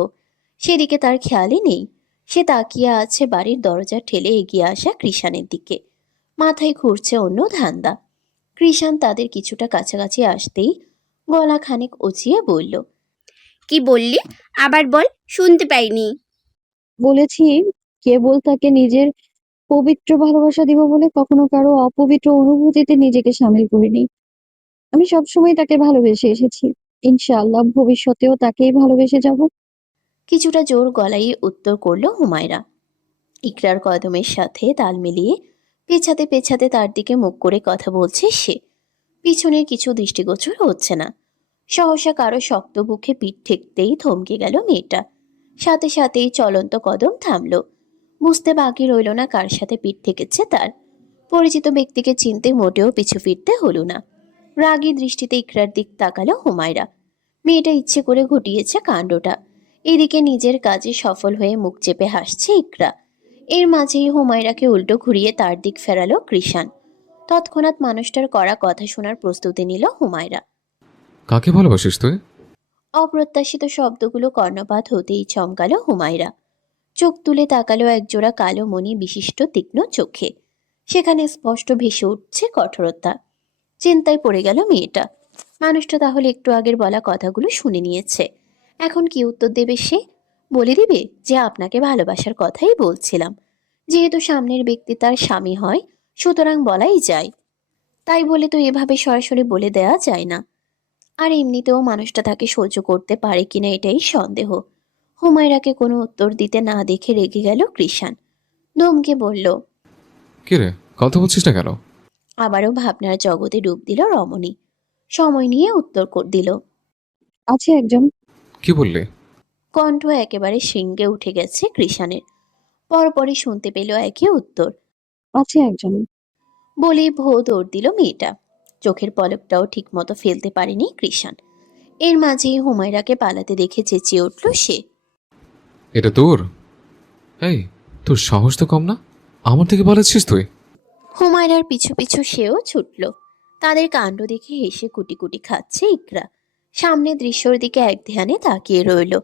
সেদিকে তার খেয়ালই নেই। সে তাকিয়ে আছে বাড়ির দরজা ঠেলে এগিয়ে আসা কৃষাণের দিকে। মাথায় ঘুরছে অন্য ধান্দা। কৃষাণ তাদের কিছুটা কাছাকাছি আসতেই গলা খানিক উঁচিয়ে বলল, কি বললি? আবার বল, শুনতে পাইনি। বলেছি কেবল তাকে নিজের পবিত্র ভালোবাসা দিব বলে কখনো কারো অপবিত্র অনুভূতিতে নিজেকে সামিল করিনি। আমি সবসময় তাকে ভালোবেসে এসেছি। ইনশাআল্লাহ ভবিষ্যতেও তাকেই ভালোবেসে যাব। কিছুটা জোর গলায় উত্তর করল হুমায়রা। ইকরার কদমের সাথে তাল মিলিয়ে পেছাতে পেছাতে তার দিকে মুখ করে কথা বলছে সে। পিছনের কিছু দৃষ্টিগোচর হচ্ছে না। সহসা কারো শক্ত বুকে পিঠ ঠেকতেই থমকে গেল মেয়েটা। সাথে সাথেই চলন্ত কদম থামল। বুঝতে বাকি রইল না কার সাথে পিঠ ঠেকেছে তার। পরিচিত ব্যক্তিকে চিনতে মোটেও পিছু ফিরতে হলো না। রাগী দৃষ্টিতে ইকরার দিক তাকালো হুমায়রা। মেয়েটা ইচ্ছে করে ঘটিয়েছে কাণ্ডটা। এদিকে নিজের কাজে সফল হয়ে মুখ চেপে হাসছে ইকরা। এর মাঝেই হুমায়রাকে উল্টো ঘুরিয়ে তার দিক ফেরালো কৃষাণ। তৎক্ষণাৎ মানুষটার কড়া কথা শোনার প্রস্তুতি নিল হুমায়রা। কাকে ভালোবাসিস তুই? অপ্রত্যাশিত শব্দগুলো কর্ণপাত হতেই চমকালো হুমায়রা। চোখ তুলে তাকালো একজোড়া কালো মণি বিশিষ্ট তীক্ষ্ণ চোখে। সেখানে স্পষ্ট ভেসে উঠছে কঠোরতা। চিন্তায় পড়ে গেল মেয়েটা। মানুষটা তাহলে একটু আগের বলা কথাগুলো শুনে নিয়েছে। এখন কি উত্তর দেবে সে? বলে দিবে যে আপনাকে ভালোবাসার কথাই বলছিলাম। যেহেতু সামনের ব্যক্তি তার স্বামী হয়, সুতরাং বলাই যায়। তাই বলে তো এভাবে সরাসরি বলে দেয়া যায় না। আর এমনিতেও মানুষটা তাকে সহ্য করতে পারে কিনা এটাই সন্দেহ। হুমায়রাকে কোনো উত্তর দিতে না দেখে রেগে গেল কৃষাণ। ধমকে বলল। কি রে, কথা বলছিস না কেন? আবারও ভাবনার জগতে ডুব দিল রমণী। সময় নিয়ে উত্তর দিল। আছে একজন। কি বললি? কণ্ঠ একেবারে শৃঙ্গে উঠে গেছে কৃষাণের। পরপরই শুনতে পেল একই উত্তর। আছে একজন। বলেই ভো দৌড় দিল মেয়েটা। চোখের পলকটাও ঠিক মতো ফেলতে পারেনি কৃষাণ। এর মাঝেই হুমায়রাকে পালাতে দেখে চেঁচিয়ে উঠল সে। এটা তোর? এই, তোর সাহস তো কম না? আমার থেকে পালাচ্ছিস তুই? হুমায়রার পিছু পিছু সেও ছুটল। তাদের কাণ্ড দেখে হেসে কুটি কুটি খাচ্ছে ইকরা। সামনে দৃশ্যর দিকে এক ধ্যানে তাকিয়ে রইল।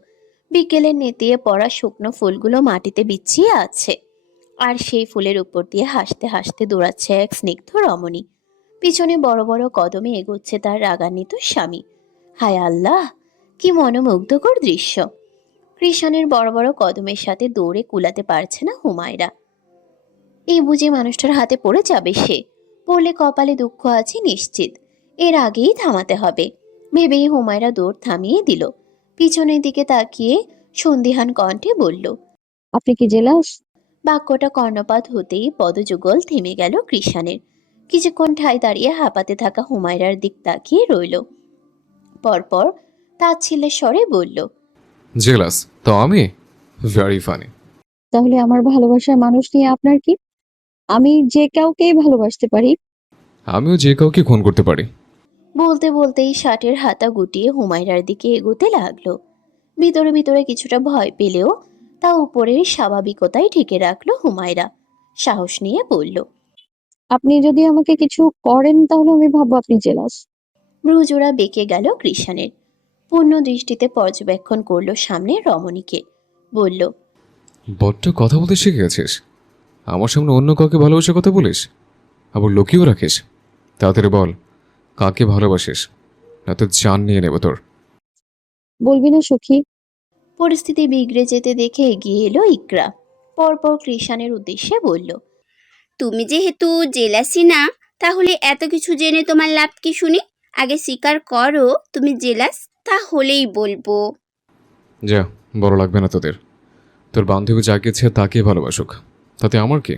বিকেলের নেতিয়ে পড়া শুকনো ফুলগুলো মাটিতে বিছিয়ে আছে। আর সেই ফুলের উপর দিয়ে হাসতে হাসতে দৌড়াচ্ছে এক স্নিগ্ধ রমণী। পিছনে বড় বড় কদমে এগোচ্ছে তার রাগান্বিত স্বামী। হায় আল্লাহ, কি মনোমুগ্ধকর দৃশ্য! কৃষাণের বড় বড় কদমের সাথে দৌড়ে কুলাতে পারছে না হুমায়রা। এই বুঝি মানুষটার হাতে পড়ে যাবে সে। পড়লে কপালে দুঃখ আছে নিশ্চিত। এর আগেই থামাতে হবে ভেবেই হুমায়রা দৌড় থামিয়ে দিল। পিছনের দিকে তাকিয়ে সন্দিহান কণ্ঠে বলল। আপনি কি জেলাস? বাক্যটা কর্ণপাত হতেই পদযুগল থেমে গেল কৃষাণের। কিছুক্ষণ ঠায় দাঁড়িয়ে হাঁপাতে থাকা হুমায়রার দিক তাকিয়ে রইল। পরপর তাচ্ছিল্যের স্বরে বলল। জেলাস তো আমি? Very funny. তাহলে আমার ভালোবাসার মানুষ নিয়ে আপনার কি? আমি যে কাউকেই ভালোবাসতে পারি। আমিও যে কাউকে খুন করতে পারি। বলতে বলতেই শার্টের হাতা গুটিয়ে হুমায়রার দিকে এগোতে লাগলো। ভিতরে ভিতরে কিছুটা ভয় পেলেও তা উপরের স্বাভাবিকতাই ঢেকে রাখলো হুমায়রা। সাহস নিয়ে বলল। আপনি যদি আমাকে কিছু করেন তাহলে আমি ভাববো আপনি জেলাস। ভ্রুজোড়া বেঁকে গেল কৃষাণের। পূর্ণ দৃষ্টিতে পর্যবেক্ষণ করলো সামনে রমণীকে। বলল। বড্ড কথা বলতে শিখে গেছিস। আমার সামনে অন্য কাউকে ভালোবাসার কথা বলিস, আবার লুকিয়েও রাখিস। তাড়াতাড়ি বল, কাকে ভালোবাসিস, না তো জান নিয়ে নেব তোর। বলবি না সখী? পরিস্থিতি বিগড়ে যেতে দেখে এগিয়ে এলো ইকরা। পরপর কৃষাণের উদ্দেশ্যে বলল। তুমি যেহেতু জেলাসি না, তাহলে এত কিছু জেনে তোমার লাভ কি শুনি? আগে স্বীকার করো তুমি জেলাস, তাহলেই বলবো। যা, বড় লাগবে না তোদের। তোর বান্ধবী যাকে ইচ্ছে তাকে ভালোবাসুক, তাতে আমার কি?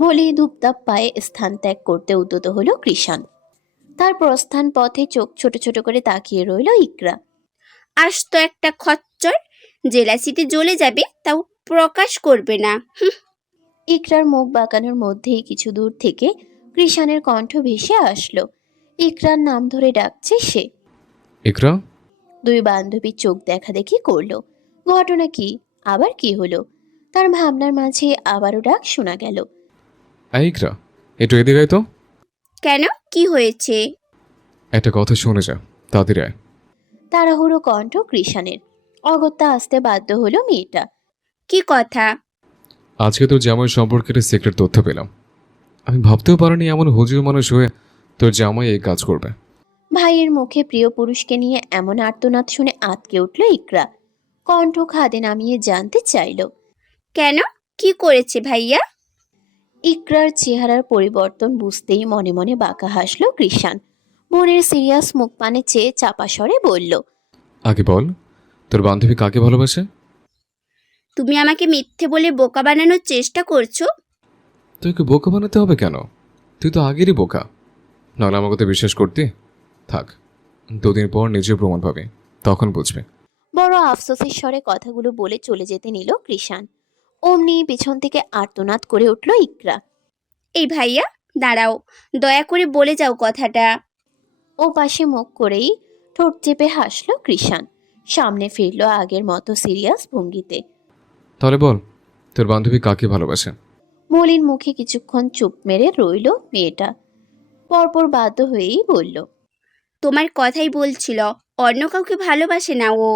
বলেই ধূপধাপ পায়ে স্থান ত্যাগ করতে উদ্যত হলো কৃষাণ। তার প্রস্থান পথে চোখ ছোট ছোট করে তাকিয়ে রইল ইকরা। আজ তো একটা খচ্চর, জেলাসিতে জ্বলে যাবে, তাও প্রকাশ করবে না। ইকরার মুখ বাঁকানোর মধ্যেই কিছু দূর থেকে কৃষাণের কণ্ঠ ভেসে আসলো। ইকরার নাম ধরে ডাকছে সে। ইকরা। দুই বান্ধবী চোখ দেখাদেখি করলো। ঘটনা কি? আবার কি হলো? তার ভাবনার মাঝে আবারও ডাক শোনা গেল। ইকরা, একটু এদিকে আয় তো। কেন, কি হয়েছে? একটা কথা শুনে যা, তাড়াতাড়ি আয়। তাড়াহুড়ো কণ্ঠ কৃষাণের। অগত্যা আসতে বাধ্য হলো মেয়েটা। কি কথা? আজকে তোর জামাই সম্পর্কে একটা সিক্রেট তথ্য পেলাম। আমি ভাবতেও পারিনি এমন হুজুর মানুষ হয়ে তোর জামাই এই কাজ করবে। ভাইয়ের মুখে প্রিয় পুরুষকে নিয়ে এমন আর্তনাদ শুনে আঁতকে উঠল ইকরা। কণ্ঠ খাদে নামিয়ে জানতে চাইল। কেন, কি করেছে ভাইয়া? ইকরার চেহারার পরিবর্তন বুঝতেই মনে মনে বাঁকা হাসলো কৃষাণ। বোনের সিরিয়াস মুখ পানে চেয়ে চাপা স্বরে বলল, আগে বল, তোর বান্ধবী কাকে ভালোবাসে? তুমি আমাকে মিথ্যে বলে বোকা বানানোর চেষ্টা করছো। তোকে বোকা বানাতে হবে কেন? তুই তো আগেরই বোকা। নাহলে আমার কথা বিশ্বাস করতে? থাক, 2 দিন পর নিজের প্রমাণ পাবে, তখন বুঝবে। বড় আফসোসের স্বরে কথাগুলো বলে চলে যেতে নিল কৃষাণ। অমনি পিছন থেকে আর্তনাদ করে উঠল ইকরা। এই ভাইয়া দাঁড়াও, দয়া করে বলে যাও কথাটা। ও পাশে মুখ করেই ঠোঁট চেপে হাসল কৃষাণ। সামনে ফিরল আগের মতো সিরিয়াস ভঙ্গিতে। তাহলে বল, তোর বান্ধবী কাকে ভালোবাসে? মলিন মুখে কিছুক্ষণ চুপ মেরে রইল মেয়েটা। পরপর বাধ্য হয়েই বলল, তোমার কথাই বলছিল, অন্য কাউকে ভালোবাসে না ও।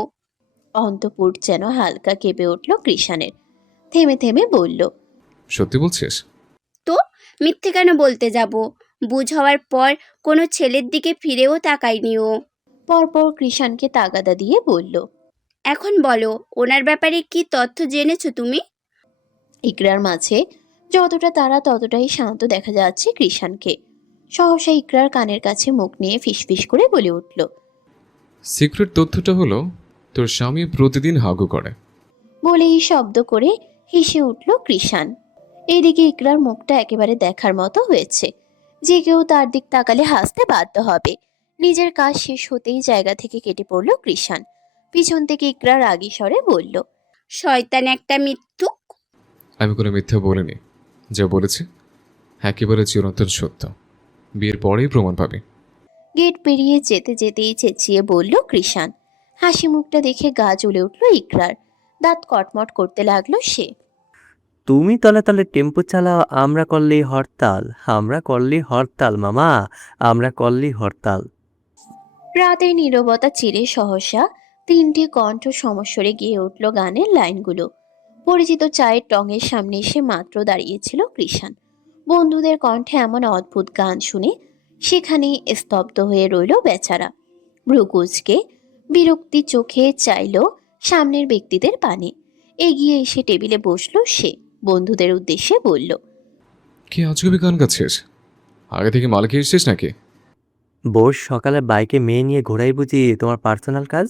অন্তপুর যেন হালকা কেঁপে উঠল কৃষাণের। থেমে থেমে বলল, সত্যি বলছিস? তো মিথ্যে কেন বলতে যাব? বুঝ হওয়ার পর কোনো ছেলের দিকে ফিরেও তাকায়নি ও। পরপর কৃষাণকে তাগাদা দিয়ে বলল, এখন বলো, ওনার ব্যাপারে কি তথ্য জেনেছো তুমি? ইকরার মাঝে যতটা তারা ততটাই শান্ত দেখা যাচ্ছে কৃষাণকে। সহসা ইকরার কানের কাছে মুখ নিয়ে ফিসফিস করে বলে উঠল, সিক্রেট তথ্যটা হলো, তোর স্বামী প্রতিদিন হাগু করে। বলেই শব্দ করে হেসে উঠল কৃষাণ। এদিকে ইকরার মুখটা একেবারে দেখার মতো হয়েছে। যে কেউ তার দিক তাকালে হাসতে বাধ্য হবে। নিজের কাজ শেষ হতেই জায়গা থেকে কেটে পড়ল কৃষাণ। পিছন থেকে ইকরা রাগী স্বরে বলল, শয়তান একটা মিথ্যুক। আমি কোনো মিথ্যা বলিনি, যা বলেছি একেবারে চিরন্তন সত্য। বিয়ের পরেই প্রমাণ পাবে। গেট পেরিয়ে যেতে যেতেই চেঁচিয়ে বলল কৃষাণ। হাসি মুখটা দেখে গা জ্বলে উঠল ইকরার। দাঁত কটমট করতে লাগলো সে। তুমি তলে তলে টেম্পো চালাও, আমরা করলেই হরতাল, আমরা করলেই হরতাল মামা, আমরা করলেই হরতাল। রাতের নীরবতা চিরে সহসা 3টে কণ্ঠ সমস্বরে গিয়ে উঠল গানের লাইনগুলো। পরিচিত চায়ের টঙের সামনে এসে মাত্র দাঁড়িয়েছিল কৃষাণ। বন্ধুদের কণ্ঠে এমন অদ্ভুত গান শুনে সেখানেই স্তব্ধ হয়ে রইল বেচারা। ভ্রুকুচকে বিরক্তি চোখে চাইল সামনের ব্যক্তিদের পানে। এগিয়ে এসে টেবিলে বসল সে। বন্ধুদের উদ্দেশ্যে বলল, কি আজগুবি গান গাচ্ছিস? আগে থেকে মাল খেয়ে এসছিস নাকি? বোস সকালে বাইকে মেয়ে নিয়ে ঘোরাই বুঝি তোমার পার্সোনাল কাজ?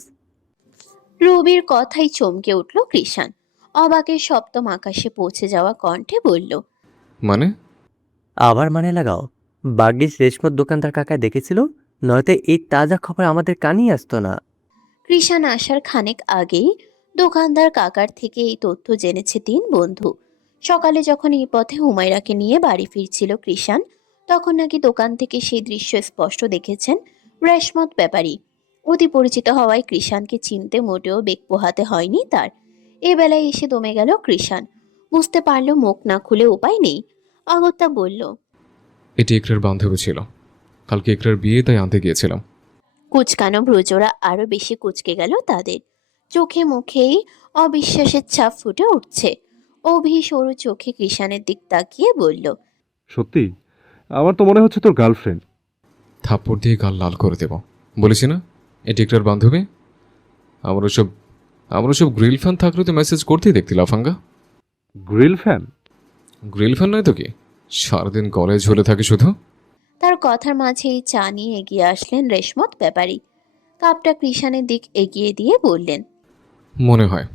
রবির কথাই চমকে উঠল কৃষাণ। অবাকের সপ্তম আকাশে পৌঁছে যাওয়া কণ্ঠে বলল, মানে? আবার মানে লাগাও। বাগিস রেশমত দোকানদার কাকায় দেখেছিল, নয়তো এই তাজা খবর আমাদের কানেই আসতো না। কৃষাণ আসার খানেক আগেই দোকানদার কাকার থেকে এই তথ্য জেনেছে 3 বন্ধু। সকালে যখন এই পথে হুমায়রাকে নিয়ে বাড়ি ফিরছিল কৃষাণ, তখন নাকি দোকান থেকে সেই দৃশ্য স্পষ্ট দেখেছেন রেশমত ব্যাপারী। অতি পরিচিত হওয়ায় কৃষাণকে চিনতে মোটেও বেগ পোহাতে হয়নি তার। এ বেলায় এসে দমে গেল কৃষাণ। বুঝতে পারল মুখ না খুলে উপায় নেই। অগত্যা বলল, এটি ইকরার বান্ধবী ছিল, কালকে ইকরার বিয়ে, তাই আনতে গিয়েছিলাম। কুচকানো ভ্রুজোড়া আরো বেশি কুচকে গেল তাদের। চোখে মুখেই অবিশ্বাসের ছাপ ফুটে উঠছে। অভি সরু চোখে কৃষাণের দিক তাকিয়ে বলল, সত্যি? আমার তো মনে হচ্ছে তোর গার্লফ্রেন্ড। থাপ্পড় দিয়ে গাল লাল করে দেব। বলেছি না এটি ইকরার বান্ধবী। আমার ওসব গ্রিল ফ্যান থাকলে তো মেসেজ করতেই দেখতি লাফাঙ্গা। Grill fan? গ্রিল ফ্যান নয় তো কি, সারাদিন গলায় ঝুলে থাকে শুধু। তার কথার মাঝেই চা নিয়ে এগিয়ে আসলেন রেশমত ব্যাপারী। কাপটা কৃষাণের দিক এগিয়ে দিয়ে বললেন, মনে হয়।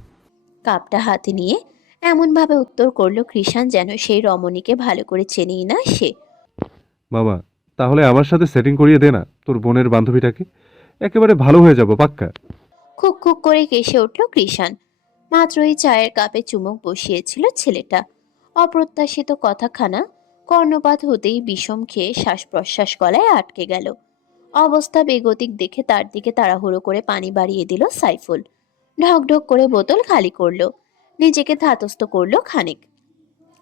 কাপটা হাতে নিয়ে এমনভাবে উত্তর করল কৃষাণ যেন সেই রমণীকে ভালো করে চেনেই না সে। মামা, তাহলে আমার সাথে সেটিং করিয়ে দে না তোর বোনের বান্ধবীটাকে। একেবারে ভালো হয়ে যাব পাক্কা। খুক খুক করে কেসে উঠল কৃষাণ। মাত্রই চায়ের কাপে চুমুক বসিয়েছিল ছেলেটা। অপ্রত্যাশিত কথাখানা কর্ণপাত হতেই বিষম খেয়ে শ্বাস প্রশ্বাস গলায় আটকে গেল। অবস্থা বেগতিক দেখে তার দিকে তাড়াহুড়ো করে পানি বাড়িয়ে দিল সাইফুল। ঢকঢক করে বোতল খালি করলো। নিজেকে ধাতস্থ করলো খানিক।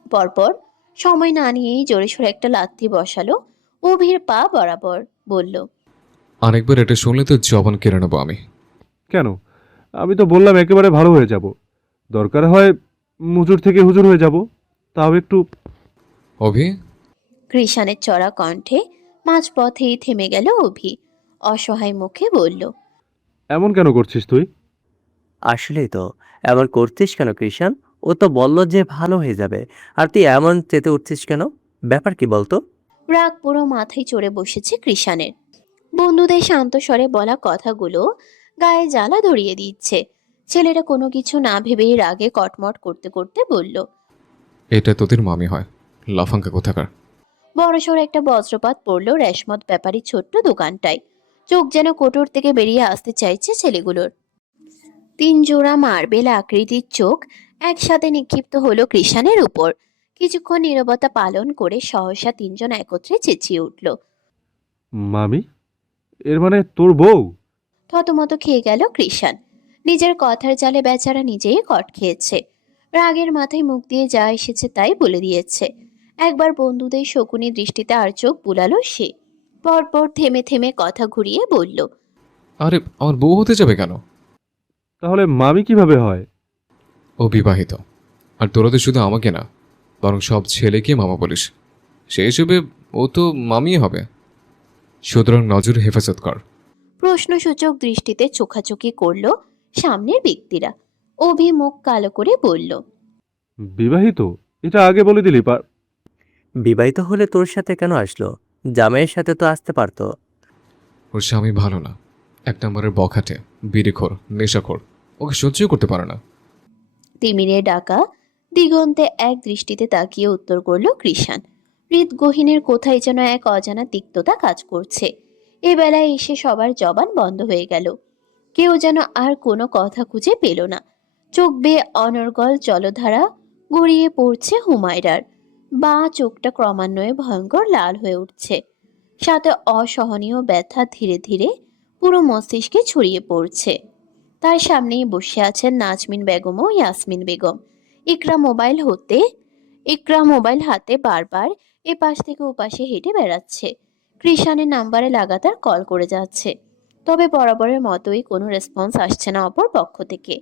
পরপর সময় না নিয়েই জোরে সোরে একটা লাথি বসালো অভির পা বরাবর। বলল, আরেকবার এটা শুনলে তো জবান কেড়ে নেবো আমি। কেন? আমি তো বললাম একেবারে ভালো হয়ে যাব। দরকার হয় মুজুর থেকে হুজুর হয়ে যাব, তাও একটু। অভি, কৃষাণের চড়া কণ্ঠে মাঝপথেই থেমে গেল অভি। অসহায় মুখে বলল, এমন কেন করছিস তুই? আসলেই তো, এমন করছিস কেন কৃষাণ? ও তো বলল যে ভালো হয়ে যাবে, আর তুই এমন চেতে উঠছিস কেন? ব্যাপার কি বলতো? রাগ পুরো মাথায় চড়ে বসেছে কৃষানের। বন্ধুদের শান্ত স্বরে বলা কথাগুলো গায়ে জ্বালা ধরিয়ে দিচ্ছে। ছেলেটা কোনো কিছু না ভেবেই রাগে কটমট করতে করতে বলল, এটা তোদের মামি হয়, লাফাঙ্কা কোথাকার। বড়সড় একটা বজ্রপাত পড়ল রেশমত ব্যাপারী ছোট্ট দোকানটায়। চোখ যেন কোটর থেকে বেরিয়ে আসতে চাইছে ছেলেগুলোর। 3 জোড়া মার্বেল আকৃতির চোখ একসাথে নিক্ষিপ্ত হলো কৃষানের উপর। কিছুক্ষণ নীরবতা পালন করে সহসা 3জন একত্রে চেঁচিয়ে উঠল। মামি? এর মানে তোর বউ? থতমত খেয়ে গেল কৃষান। নিজের কথার জালে বেচারা নিজেই কট খেয়েছে। রাগের মাথায় মুখ দিয়ে যা এসেছে তাই বলে দিয়েছে। একবার বন্ধুদের শকুনি দৃষ্টিতে আর চোখ বুলালো সে। পরপর থেমে থেমে কথা ঘুরিয়ে বলল, আরে আমার বউ হতে যাবে কেন? তাহলে মামি কিভাবে হয়? ও বিবাহিত। আর তোরা তো শুধু আমাকে না, বরং সব ছেলেকে মামা বলিস। সেই হিসেবে ও তো মামিই হবে। সুতরাং নজর হেফাজত কর। প্রশ্নসূচক দৃষ্টিতে চোখাচোখি করলো সামনের ব্যক্তিরা। অভি মুখ কালো করে বলল, বিবাহিত? এটা আগে বলে দিলি বিবাহিত হলে তোর সাথে কেন আসলো? জামাইয়ের সাথে তো আসতে পারতো। ওর স্বামী ভালো না, 1 নম্বরের বখাটে, বিড়িখোর, নেশাখোর। ওকে সহ্য করতে পারে না। তিমিরে ডাকা দিগন্তে এক দৃষ্টিতে তাকিয়ে উত্তর করল কৃষান। হৃদগহীনের কোথায় যেন এক অজানা তিক্ততা কাজ করছে। এ বেলায় এসে সবার জবান বন্ধ হয়ে গেল। কেউ যেন আর কোনো কথা খুঁজে পেল না। চোখ বেয়ে অনর্গল জলধারা গড়িয়ে পড়ছে হুমায়রার। বাঁ চোখটা ক্রমান্বয়ে ভয়ঙ্কর লাল হয়ে উঠছে। সাথে অসহনীয় ব্যথা ধীরে ধীরে পুরো মস্তিষ্কে ছড়িয়ে পড়ছে। তার সামনেই বসে আছেন নাজমিন বেগম ও ইয়াসমিন বেগম। ইকরা মোবাইল হাতে বারবার এপাশ থেকে ওপাশে হেঁটে বেড়াচ্ছে। কৃষানের নাম্বারে লাগাতার কল করে যাচ্ছে, তবে বরাবরের মতোই কোনো রেসপন্স আসছে না অপর পক্ষ থেকে।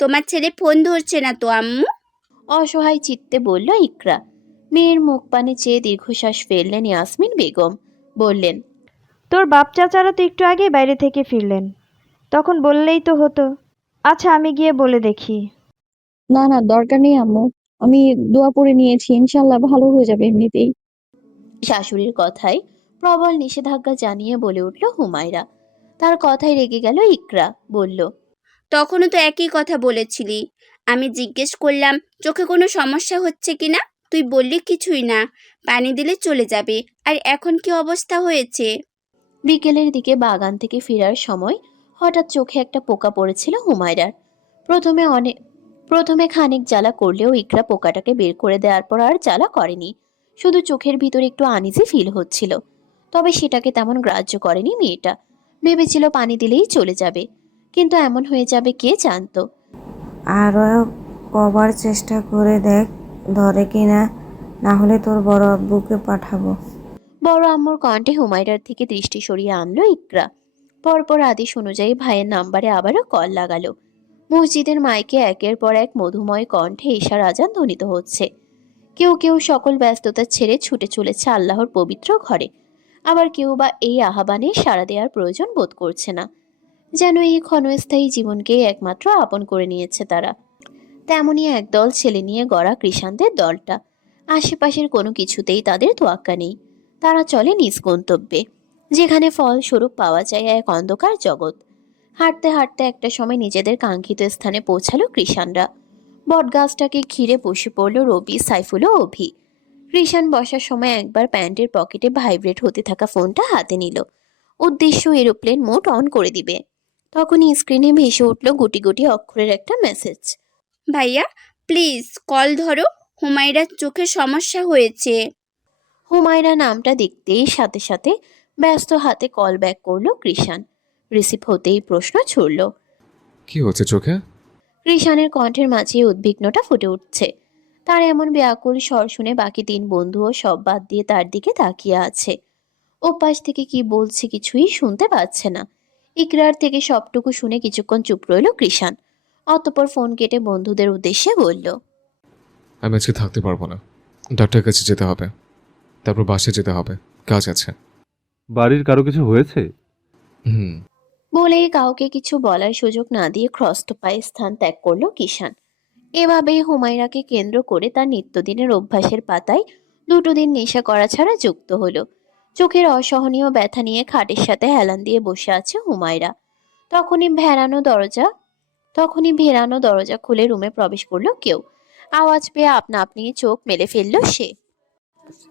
তোমার ছেলে ফোন ধরছে না তো আম্মু? অসহায় চিত্তে বলল ইকরা। মেয়ের মুখ পানে চেয়ে দীর্ঘশ্বাস ফেললেন ইয়াসমিন বেগম। বললেন, তোর বাপ চাচারা তো একটু আগে বাইরে থেকে ফিরলেন, তখন বললেই তো হতো। আচ্ছা, আমি গিয়ে বলে দেখি। না না, দরকার নেই আম্মু। আমি দোয়া পড়ে নিয়েছি, ইনশাল্লাহ ভালো হয়ে যাবে এমনিতেই। শাশুড়ির কথায় প্রবল নিষেধাজ্ঞা জানিয়ে বলে উঠল হুমায়রা। তার কথায় রেগে গেল ইকরা। বলল, তখনও তো একই কথা বলেছিলি। আমি জিজ্ঞেস করলাম চোখে কোনো সমস্যা হচ্ছে কি না, তুই বললি কিছুই না, পানি দিলে চলে যাবে। আর এখন কি অবস্থা হয়েছে? বিকেলের দিকে বাগান থেকে ফেরার সময় হঠাৎ চোখে একটা পোকা পড়েছিল হুমায়রার। প্রথমে খানিক জ্বালা করলেও ইকরা পোকাটাকে বের করে দেওয়ার পর আর জ্বালা করেনি। শুধু চোখের ভিতর একটু আনইজি ফিল হচ্ছিল। তবে সেটাকে তেমন গ্রাহ্য করেনি মেয়েটা। ভেবেছিল পানি দিলেই চলে যাবে, কিন্তু এমন হয়ে যাবে কে জানতো। আরও কবার চেষ্টা করে দেখ ধরে কিনা, না হলে তোর বড় আব্বুকে পাঠাবো। বড় আম্মুর কণ্ঠে হুমায়রার থেকে দৃষ্টি সরিয়ে আনলো ইকরা। পরপর আদেশ অনুযায়ী ভাইয়ের নাম্বারে আবারও কল লাগালো। মসজিদের মাইকে একের পর এক মধুময় কণ্ঠে ঈশার আজান ধ্বনিত হচ্ছে। কেউ কেউ সকল ব্যস্ততা ছেড়ে ছুটে চলেছে আল্লাহর পবিত্র ঘরে। আবার কেউ বা এই আহ্বানে সাড়া দেওয়ার প্রয়োজন বোধ করছে না, যেন এই ক্ষণস্থায়ী জীবনকেই একমাত্র আপন করে নিয়েছে তারা। তেমনই একদল ছেলে নিয়ে গড়া কৃষাণদের দলটা। আশেপাশের কোনো কিছুতেই তাদের তোয়াক্কা নেই। তারা চলে নিজ গন্তব্যে, যেখানে ফলস্বরূপ পাওয়া যায় এক অন্ধকার জগৎ। হাঁটতে হাঁটতে একটা সময় নিজেদের কাঙ্ক্ষিত স্থানে পৌঁছালো কৃষাণরা। বটগাছটাকে ঘিরে বসে পড়ল রবি, সাইফুল ও অভি। কৃষাণ বসার সময় একবার প্যান্টের পকেটে ভাইব্রেট হতে থাকা ফোনটা হাতে নিল। উদ্দেশ্য এরোপ্লেন মোড অন করে দিবে। তখনই স্ক্রিনে ভেসে উঠল গুটি গুটি অক্ষরের একটা মেসেজ। ভাইয়া প্লিজ কল ধরো, হুমায়রার চোখে সমস্যা হয়েছে। হুমায়রা নামটা দেখতেই সাথে সাথে ব্যস্ত হাতে কল ব্যাক করলো কৃষাণ। রিসিভ হতেই প্রশ্ন ছুড়ল। কি হচ্ছে চোখে? কৃষাণের কণ্ঠের মাঝে উদ্বিগ্নতা ফুটে উঠছে। তার এমন ব্যাকুল স্বর শুনে বাকি 3 বন্ধুও সব বাদ দিয়ে তার দিকে তাকিয়ে আছে। ওপাশ থেকে কি বলছে কিছুই শুনতে পাচ্ছে না। ইকরার থেকে সবটুকু শুনে কিছুক্ষণ চুপ রইল কৃষাণ। অতঃপর ফোন কেটে বন্ধুদের উদ্দেশ্যে বলল, আমি আজকে থাকতে পারবো না, ডাক্তার কাছে যেতে হবে, তারপর বাসে যেতে হবে, কাজ আছে। বাড়ির কারো কিছু হয়েছে? হুম। বলেই কাউকে কিছু বলার সুযোগ না দিয়ে খ্রস্ত পায়ে স্থান ত্যাগ করলো কিষাণ। এভাবেই হুমায়রাকে কেন্দ্র করে তার নিত্যদিনের অভ্যাসের পাতায় দুটো দিন নেশা করা ছাড়া যুক্ত হলো। চোখের অসহনীয় ব্যথা নিয়ে খাটের সাথে হেলান দিয়ে বসে আছে হুমায়রা। তখনই ভেরানো দরজা খুলে রুমে প্রবেশ করলো কেউ। আওয়াজ পেয়ে আপনা আপনি চোখ মেলে ফেললো সে।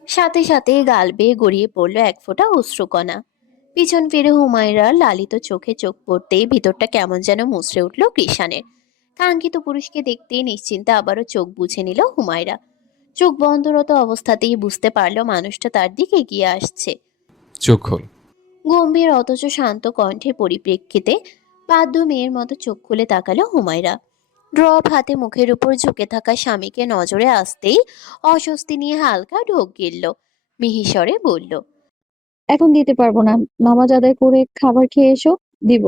সাথে সাথে গাল বেয়ে গড়িয়ে পড়লো এক ফোঁটা অশ্রুকণা। পিছন ফিরে হুমায়রা লালিত চোখে চোখ পড়তেই ভিতরটা কেমন যেন মুচড়ে উঠল কৃষানের। কাঙ্ক্ষিত পুরুষকে দেখতেই নিশ্চিন্তে আবারও চোখ বুঝে নিল হুমায়রা। চোখ বন্ধরত অবস্থাতেই বুঝতে পারলো মানুষটা তার দিকে এগিয়ে আসছে। চোখ খোল। গম্ভীর অথচ শান্ত কণ্ঠের পরিপ্রেক্ষিতে বাধ্য মেয়ের মতো চোখ খুলে তাকালো হুমায়রা। ড্রপ হাতে মুখের উপর ঝুঁকে থাকা স্বামীকে নজরে আসতেই অস্বস্তি নিয়ে হালকা ঢোক গিলল। মিহিস্বরে বলল, এখন দিতে পারবো না, নামাজ আদায় করে খাবার খেয়ে এসো, দিব।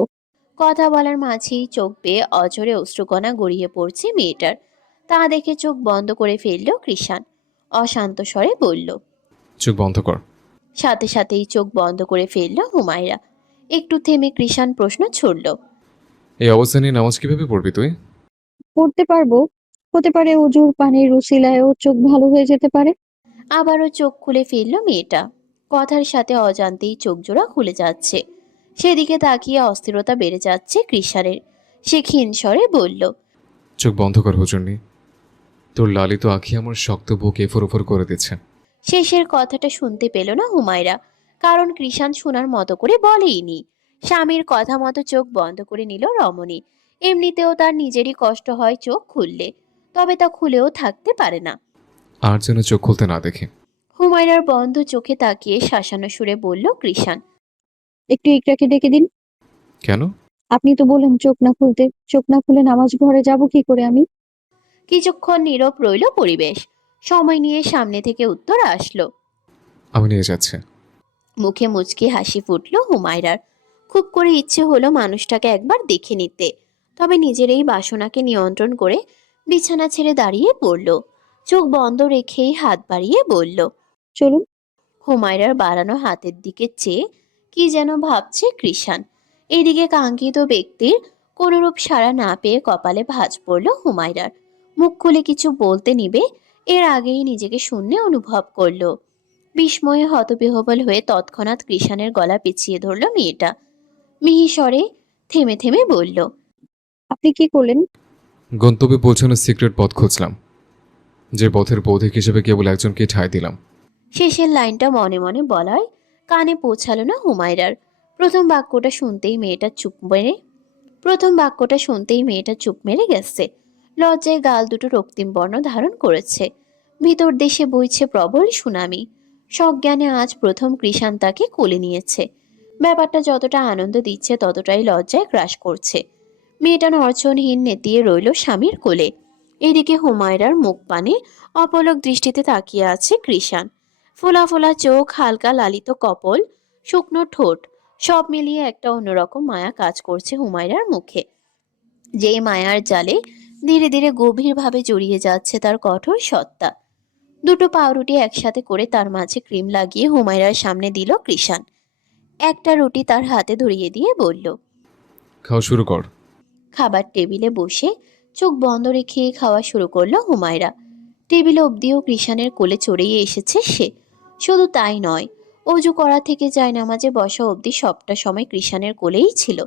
কথা বলার মাঝেই চোখ বেয়ে অঝরে অশ্রুকণা গড়িয়ে পড়ছে মেয়েটার। তা দেখে চোখ বন্ধ করে ফেলল কৃষাণ। অশান্ত স্বরে বলল। চোখ বন্ধ কর। সাথে সাথেই চোখ বন্ধ করে ফেলল হুমায়রা। একটু থেমে কৃষাণ প্রশ্ন ছুড়ল, এই অবস্থা নিয়ে নামাজ কিভাবে পড়বি তুই? পড়তে পারবো, হতে পারে অজুর পানির উসিলায়ও চোখ ভালো হয়ে যেতে পারে। আবারও চোখ খুলে ফেলল মেয়েটা। কথার সাথে অজান্তেই চোখ জোড়া খুলে যাচ্ছে। সেদিকে তাকিয়ে অস্থিরতা বেড়ে যাচ্ছে কৃষাণের। সে ক্ষীণ স্বরে বলল, চোখ বন্ধ কর হুজুরনি। তোর লালিত আঁখি আমার শক্ত বুক এফর ওফর করে দিচ্ছে। শেষের কথাটা শুনতে পেল না হুমায়রা, কারণ কৃষাণ শোনার মতো করে বলেইনি। স্বামীর কথা মতো চোখ বন্ধ করে নিল রমণী। এমনিতেও তার নিজেরই কষ্ট হয় চোখ খুললে, তবে তা খুলেও থাকতে পারে না। আর যেন চোখ খুলতে না দেখি। হুমায়রার বন্ধ চোখে তাকিয়ে শাসানো সুরে বলল কৃষাণ, একটু ইকরাকে ডেকে দিন। কেন? আপনি তো বললেন চোখ না খুলতে, চোখ না খুলে নামাজ ঘরে যাব কি করে আমি? কিছুক্ষণ নীরব রইল পরিবেশ। সময় নিয়ে সামনে থেকে উত্তর আসলো। আমি নিয়ে যাচ্ছি। মুখে মুচকি হাসি ফুটল হুমায়রার। খুব করে ইচ্ছে হলো মানুষটাকে একবার দেখে নিতে, তবে নিজের এই বাসনাকে নিয়ন্ত্রণ করে বিছানা ছেড়ে দাঁড়িয়ে পড়ল। চোখ বন্ধ রেখেই হাত বাড়িয়ে বলল। চলুন। হুমায়রার বাড়ানো হাতের দিকে চেয়ে কি যেন ভাবছে কৃষাণ। এদিকে কাঙ্ক্ষিত ব্যক্তির কোনরূপ সাড়া না পেয়ে কপালে ভাঁজ পড়ল হুমায়রার। মুখ খুলে কিছু বলতে নিবে এর আগেই নিজেকে শূন্যে অনুভব করলো। বিস্ময়ে হতবিহ্বল হয়ে তৎক্ষণাৎ কৃষাণের গলা পেঁচিয়ে ধরল মেয়েটা। মিহিস্বরে থেমে থেমে বলল, আপনি কি করলেন? গন্তব্যে পৌঁছানোর সিক্রেট পথ খুঁজলাম, যে পথের পথিক হিসেবে কেবল একজনকে ঠাঁই দিলাম। শেষের লাইনটা মনে মনে বলায় কানে পৌঁছালো না হুমায়রার। প্রথম বাক্যটা শুনতেই মেয়েটা চুপ মেরে গেছে। লজ্জায় গাল দুটো রক্তিম বর্ণ ধারণ করেছে। ভিতর দেশে বইছে প্রবল সুনামি। সজ্ঞানে আজ প্রথম কৃষাণ তাকে কোলে নিয়েছে। ব্যাপারটা যতটা আনন্দ দিচ্ছে ততটাই লজ্জায় গ্রাস করছে। মেয়েটা নড়চড়হীন নেতিয়ে রইল স্বামীর কোলে। এদিকে হুমায়রার মুখ পানে অপলক দৃষ্টিতে তাকিয়ে আছে কৃষাণ। ফোলা ফোলা চোখ, হালকা লালিত কপল, শুকনো ঠোঁট, সব মিলিয়ে একটা অন্যরকম মায়া কাজ করছে হুমায়রার মুখে। যেই মায়ার জালে ধীরে ধীরে গভীরভাবে জড়িয়ে যাচ্ছে তার কঠোর সত্তা। দুটো পাউরুটি একসাথে করে তার মাঝে ক্রিম লাগিয়ে হুমায়রার সামনে দিল কৃষাণ। একটা রুটি তার হাতে ধরিয়ে দিয়ে বলল, খাওয়া শুরু কর। খাবার টেবিলে বসে চোখ বন্ধ রেখে খাওয়া শুরু করলো হুমায়রা। টেবিল অবধিও কৃষাণের কোলে চড়িয়ে এসেছে সে। শুধু তাই নয়, অজু করা থেকে জায়নামাজে বসা অবধি সবটা সময় কৃষাণের কোলেই ছিল।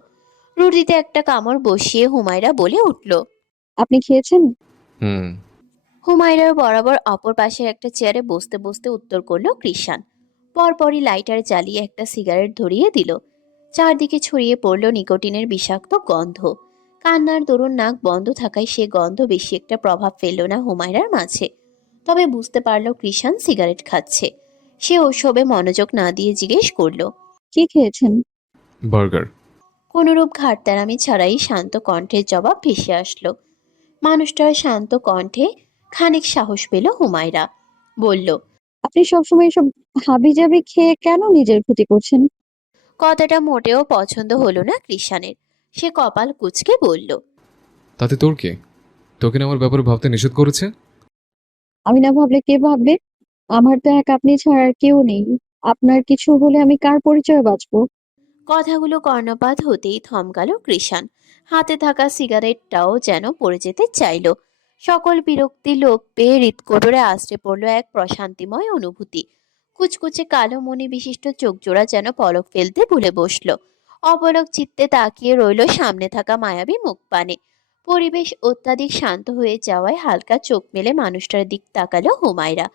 রুটিতে একটা কামড় বসিয়ে হুমায়রা বলে উঠল, আপনি খেয়েছেন? হুম। হুমায়রার বরাবর অপর পাশের একটা চেয়ারে বসতে বসতে উত্তর করলো কৃষাণ। পরপরই লাইটার জ্বালিয়ে একটা সিগারেট ধরিয়ে দিল। চারদিকে ছড়িয়ে পড়ল নিকোটিনের বিষাক্ত গন্ধ। কান্নার দরুন নাক বন্ধ থাকায় সে গন্ধ বেশি একটা প্রভাব ফেলল না হুমায়রার মাঝে। তবে বুঝতে পারল কৃষাণ সিগারেট খাচ্ছে। সে ওসবে মনোযোগ না দিয়ে জিজ্ঞেস করলো, কি খেয়েছেন? বার্গার। কোনরূপ ঘাটতারামি ছাড়াই শান্ত কণ্ঠের জবাব ভেসে আসলো। মানুষটার শান্ত কণ্ঠে খানিক সাহস পেল হুমায়রা। বলল, আপনি সবসময় এসব হাবিজাবি খেয়ে কেন নিজের ক্ষতি করছেন? কথাটা মোটেও পছন্দ হলো না কৃষাণের। সে কপাল কুঁচকে বলল, তাতে তোর কি? তোকে না আমার ব্যাপারে ভাবতে নিষেধ করেছে? আমি না ভাবলে কে ভাববে? আমার তো এক আপনি ছাড়া আর কেউ নেই। আপনার কিছু হলে আমি কার পরিচয় বাঁচবো? কথাগুলো কর্ণপাত হতেই থমকালো কৃষাণ। হাতে থাকা সিগারেটটাও যেন পড়ে যেতে চাইল। সকল বিরক্তি লোপ পেয়ে হৃৎকোটরে আশ্রে পড়ল এক প্রশান্তিময় অনুভূতি। কুচকুচে কালো মণি বিশিষ্ট চোখ জোড়া যেন পলক ফেলতে ভুলে বসলো। অপলক চিত্তে তাকিয়ে রইল সামনে থাকা মায়াবী মুখপানে। পরিবেশ অত্যাধিক শান্ত হয়ে যাওয়ায় হালকা চোখ মেলে মানুষটার দিক তাকালো হুমায়রা।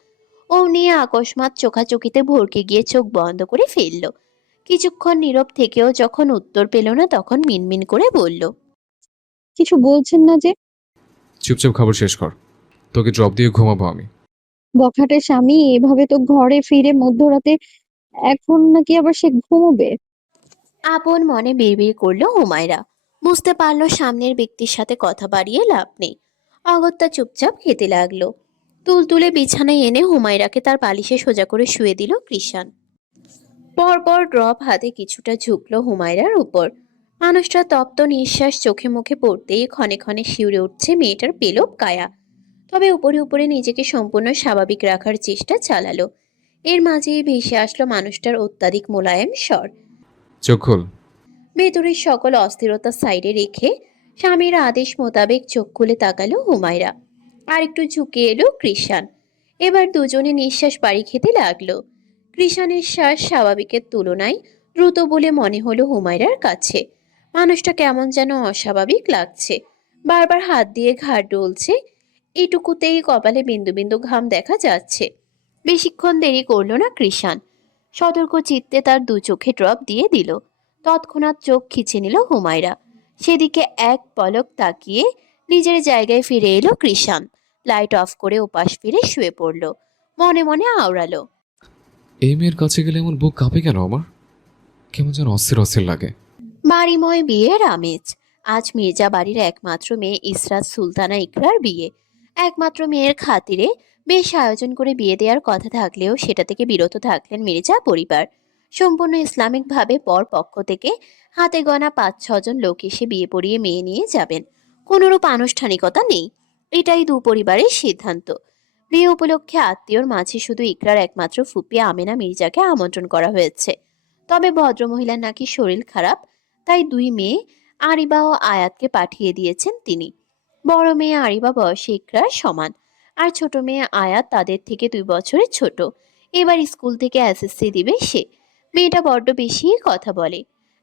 ও নিয়ে আকস্মাৎ চোখাচোখিতে ভরকে গিয়ে চোখ বন্ধ করে ফেলল। কিছুক্ষণ নীরব থেকেও যখন উত্তর পেল না তখন মিনমিন করে বলল, কিছু বলছেন না যে? চুপচাপ খাবার শেষ কর, তোকে ড্রপ দিয়ে ঘুমাবো আমি। বখাটের স্বামী এভাবে তো ঘরে ফিরে মধ্যরাতে এখন নাকি আবার সে ঘুমোবে? আপন মনে বিড়বিড় করলো হুমায়রা। বুঝতে পারলো সামনের ব্যক্তির সাথে কথা বাড়িয়ে লাভ নেই। অগত্যা চুপচাপ খেতে লাগলো। তুলতুলে বিছানায় এনে হুমায়রাকে তার বালিশে সোজা করে শুয়ে দিল কৃষাণ। পরপর ড্রপ হাতে কিছুটা ঝুঁকলো হুমায়রার উপর। মানুষটা তপ্ত নিঃশ্বাস চোখে মুখে পড়তেই ক্ষণে ক্ষণে শিউরে উঠছে মেয়েটার পেলব কায়া। তবে উপরে উপরে নিজেকে সম্পূর্ণ স্বাভাবিক রাখার চেষ্টা চালালো। এর মাঝেই ভেসে আসলো মানুষটার অত্যাধিক মোলায়েম স্বর। চোখ খোল। ভেতরের সকল অস্থিরতা সাইডে রেখে স্বামীর আদেশ মোতাবেক চোখ খুলে তাকালো হুমায়রা। আর একটু ঝুঁকে এলো কৃষাণ। এবার দুজনে নিঃশ্বাস বাড়ি খেতে লাগলো। কৃষাণের শ্বাস স্বাভাবিকের তুলনায় দ্রুত বলে মনে হলো হুমায়রার কাছে। মানুষটা কেমন যেন অস্বাভাবিক লাগছে। বারবার হাত দিয়ে ঘাড় ডলছে। এটুকুতেই কপালে বিন্দু বিন্দু ঘাম দেখা যাচ্ছে। বেশিক্ষণ দেরি করলো না কৃষাণ। সতর্ক চিত্তে তার দু চোখে ড্রপ দিয়ে দিল। তৎক্ষণাৎ চোখ খিচে নিল হুমায়রা। সেদিকে এক পলক তাকিয়ে নিজের জায়গায় ফিরে এলো কৃষাণ। লাইট অফ করে ওপাশ ফিরে শুয়ে পড়ল। মনে মনে আওড়ালো, এই মেয়ের কাছে গেলে এমন বুক কাঁপে কেন আমার? কেমন যেন অস্থির অস্থির লাগে। বাড়িময় বিয়ের আমেজ। আজ মির্জা বাড়ির একমাত্র মেয়ে ইসরাত সুলতানা ইকরার বিয়ে। একমাত্র মেয়ের খাতিরে বেশ আয়োজন করে বিয়ে দেওয়ার কথা থাকলেও সেটা থেকে বিরত থাকলেন মির্জা পরিবার। সম্পূর্ণ ইসলামিকভাবে পর পক্ষ থেকে হাতে গোনা ৫-৬ জন লোক এসে বিয়ে পড়িয়ে মেয়ে নিয়ে যাবেন। কোনোরূপ আনুষ্ঠানিকতা নেই। এটাই দু পরিবারের সিদ্ধান্ত। বিয়ে উপলক্ষে আত্মীয়র মাঝে শুধু ইকরার একমাত্র ফুপি আমেনা মির্জাকে আমন্ত্রণ করা হয়েছে। তবে ভদ্রমহিলার নাকি শরীর খারাপ, তাই দুই মেয়ে আরিবা ও আয়াতকে পাঠিয়ে দিয়েছেন তিনি। বড় মেয়ে আরিবা বয়সে ইকরার সমান, আর ছোট মেয়ে আয়াত তাদের থেকে 2 বছরের ছোট। এবার স্কুল থেকে এসএসসি দিবে সে। মেয়েটা বড্ড বেশি কথা বলে।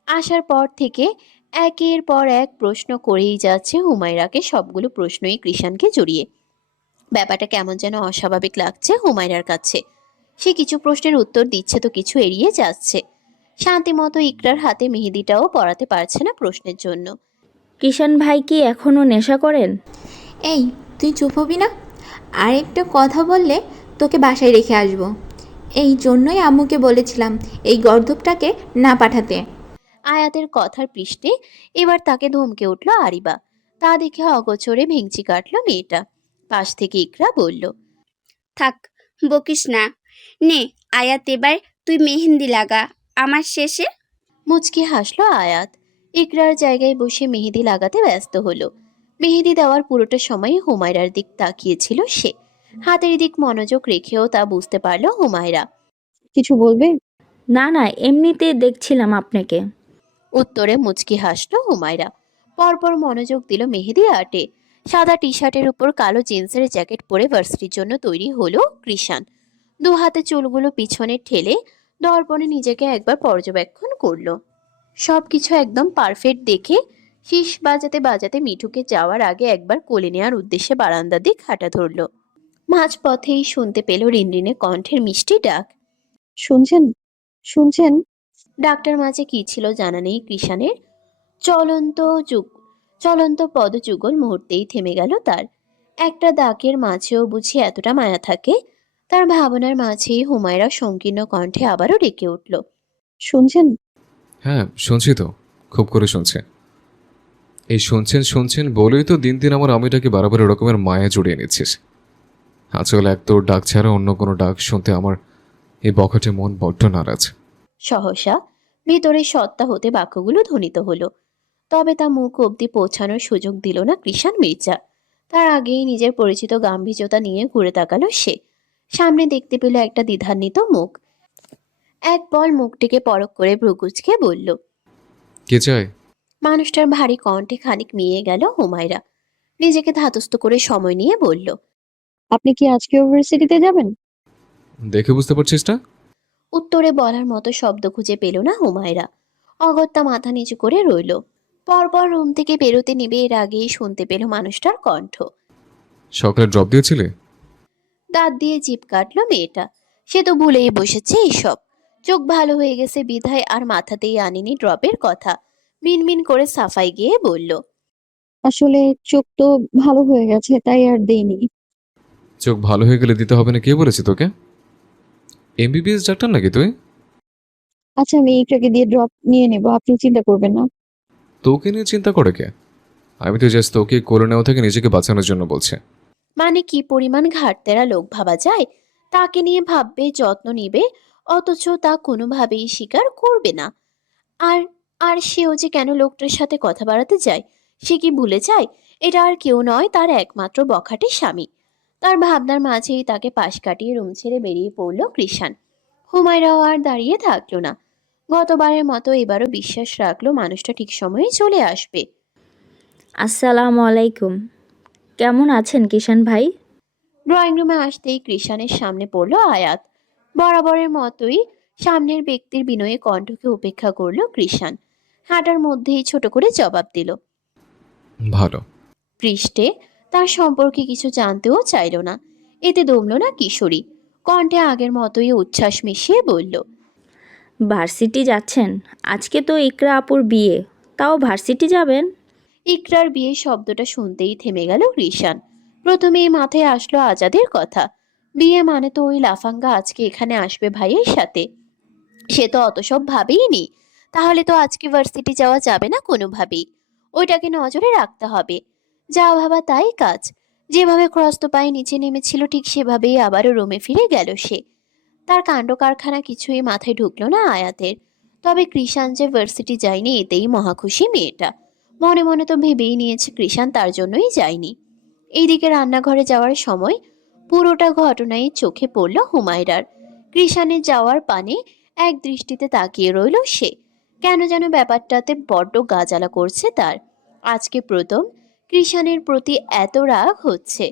আসার পর থেকে একের পর এক প্রশ্ন করেই যাচ্ছে হুমায়রাকে, সবগুলো প্রশ্নই কৃষাণকে জড়িয়ে। ব্যাপারটা কেমন যেন অস্বাভাবিক লাগছে হুমায়রার কাছে। সে কিছু প্রশ্নের উত্তর দিচ্ছে তো কিছু এড়িয়ে যাচ্ছে। শান্তিমতো ইকরার হাতে মেহেদিটাও পরাতে পারছে না প্রশ্নের জন্য। কিষান ভাই কি এখনো নেশা করেন? এই, তুই চুপ হবি না? আর একটা কথা বললে তোকে বাসায় রেখে আসবো। এই জন্যই আম্মুকে বলেছিলাম এই গর্দভটাকে না পাঠাতে। আয়াতের কথার পৃষ্ঠে এবার তাকে ধমকে উঠল আরিবা। তা দেখে অগোচরে ভেঙচি কাটলো মেয়েটা। পাশ থেকে ইকরা বলল, থাক, বকিস না। নে আয়াত, এবার তুই মেহেন্দি লাগা আমার শেষে। মুচকি হাসলো আয়াত। ইকরার জায়গায় বসে মেহেদি লাগাতে ব্যস্ত হলো। মেহেদি দেওয়ার পুরোটা সময় হুমায়রার দিক তাকিয়েছিল সে। হাতের দিক মনোযোগ রেখেও তা বুঝতে পারলো হুমায়রা। কিছু বলবে? না না, এমনিতে দেখছিলাম আপনাকে। উত্তরে মুচকি হাসলো হুমায়রা। পরপর মনোযোগ দিল মেহেদি আর্টে। সাদা টি শার্টের উপর কালো জিন্সের জ্যাকেট পরে ভার্সিটির জন্য তৈরি হলো কৃষাণ। দু হাতে চুলগুলো পিছনে ঠেলে দর্পণে নিজেকে একবার পর্যবেক্ষণ করলো। সবকিছু একদম পারফেক্ট দেখে শীষ বাজাতে বাজাতে মিঠুকে যাওয়ার আগে একবার কোলে নেওয়ার উদ্দেশ্যে বারান্দার দিক হাঁটা ধরল। মাঝপথেই শুনতে পেল রিনরিনে কণ্ঠের মিষ্টি ডাক। শুনছেন? শুনছেন? ডাক্তার মাঝে কি ছিল জানা নেই কৃষাণের। চলন্ত যুগ চলন্ত পদযুগল মুহূর্তেই থেমে গেল তার। একটা দাগের মাঝেও বুঝি এতটা মায়া থাকে। তার ভাবনার মাঝেই হুমায়রা সংকীর্ণ কণ্ঠে আবারও ডেকে উঠল, শুনছেন? হ্যাঁ শুনছি তো, খুব করে শুনছে। এই শুনছেন শুনছেন বলেই তো দিন দিন আমার আমিটাকে বারবার এরকমের মায়া জড়িয়ে নিচ্ছিস। আসলে এক তোর ডাক ছাড়া অন্য কোনো ডাক শুনতে আমার এই বখাটে মন বড্ড নারাজ। সহসা ভিতরের সত্তা হতে বাক্যগুলো ধ্বনিত হলো। তবে তা মুখ অবধি পৌঁছানোর সুযোগ দিল না কৃষাণ মির্জা। তার আগেই নিজের পরিচিত গাম্ভীর্যতা নিয়ে ঘুরে তাকালো সে। সামনে দেখতে পেল একটা দ্বিধান্বিত মুখ। এক পল মুখটিকে পরখ করে ভ্রুকুচকে বলল, কে চায়? মানুষটার ভারী কণ্ঠে খানিক মিয়ে গেল হুমায়রা। নিজেকে ধাতস্থ করে সময় নিয়ে বলল, আপনি কি আজকে ইউনিভার্সিটিতে যাবেন? দেখে বুঝতে পারছিস না? উত্তরে বলার মতো শব্দ খুঁজে পেল না হুমায়রা। অগত্যা মাথা নিচু করে রইল। পরপর রুম থেকে বেরোতে নেবে এর আগেই শুনতে পেল মানুষটার কণ্ঠ। সকালে ড্রপ দিয়েছিলে? দাঁত দিয়ে জিভ কাটলো মেয়েটা। সে তো ভুলেই বসেছে এসব। চোখ ভালো হয়ে গেছে বিধায় আর মাথাতেই আনেনি ড্রপের কথা। মিনমিন করে সাফাই গিয়ে বলল, আসলে চোখ তো ভালো হয়ে গেছে, তাই আর দেইনি। চোখ ভালো হয়ে গেলে দিতে হবে না কে বলেছে তোকে? এমবিবিএস ডাক্তার নাকি তুই? আচ্ছা, আমি ইকরাকে দিয়ে ড্রপ নিয়ে নেব, আপনি চিন্তা করবেন না। তোকে নিয়ে চিন্তা করে কে? আমি তো জাস্ট তোকে কোলে নেওয়া থেকে নিজেকে বাঁচানোর জন্য বলছে। মানে কি পরিমাণ ঘাটতেরা লোক ভাবা যায়? তাকে নিয়ে ভাববে, যত্ন নিবে, অথচ তা কোনোভাবেই স্বীকার করবে না। আর আর সেও যে কেন লোকটার সাথে কথা বাড়াতে যায়, সে কি ভুলে যায় এটা আর কেউ নয়, তার একমাত্র বখাটে স্বামী। তার ভাবনার মাঝেই তাকে পাশ কাটিয়ে রুম ছেড়ে বেরিয়ে পড়ল কৃষাণ। হুমায়রাও আর দাঁড়িয়ে থাকলো না। গতবারের মতো এবারও বিশ্বাস রাখলো মানুষটা ঠিক সময়ে চলে আসবে। আসসালামু আলাইকুম। কেমন আছেন কিষান ভাই? ড্রয়িং রুমে আসতেই কৃষাণের সামনে পড়ল আয়াত। বরাবরের মতোই সামনের ব্যক্তির বিনয়ী কণ্ঠকে উপেক্ষা করলো কৃষাণ। হাঁটার মধ্যেই ছোট করে জবাব দিল, ভালো। পৃষ্ঠে তার সম্পর্কে কিছু জানতেও চাইল না। এতে দমল না কিশোরী। কণ্ঠে আগের মতোই উচ্ছ্বাস মিশিয়ে বলল, ভার্সিটি যাচ্ছেন? আজকে তো ইকরা আপুর বিয়ে, তাও ভার্সিটি যাবেন? ইকরার বিয়ে শব্দটা শুনতেই থেমে গেল কৃষাণ। প্রথমেই মাথায় আসলো আজাদের কথা। বিয়ে মানে তো ওই লাফাঙ্গা আজকে এখানে আসবে ভাইয়ের সাথে। সে তো অত সব ভাবেইনি। তাহলে তো আজকে ভার্সিটি যাওয়া যাবে না কোনোভাবেই। ওইটাকে নজরে রাখতে হবে। যা ভাবা তাই কাজ। যেভাবে ক্রস্ত পায়ে নিচে নেমেছিল ঠিক সেভাবেই আবারও রুমে ফিরে গেল সে। তার কাণ্ড কারখানা কিছুই মাথায় ঢুকলো না আয়াতের। তবে কৃষাণ যে ভার্সিটি যায়নি এতেই মহাখুশি মেয়েটা। মনে মনে তো ভেবেই নিয়েছে কৃষাণ তার জন্যই যায়নি। এইদিকে রান্নাঘরে যাওয়ার সময় পুরোটা ঘটনাই চোখে পড়ল হুমায়রার। কৃষাণের যাওয়ার পানে এক দৃষ্টিতে তাকিয়ে রইল সে। কেন যেন ব্যাপারটাতে বড্ড গাজালা করছে তার। আজকে প্রথম কৃষাণের প্রতি এত রাগ হচ্ছে।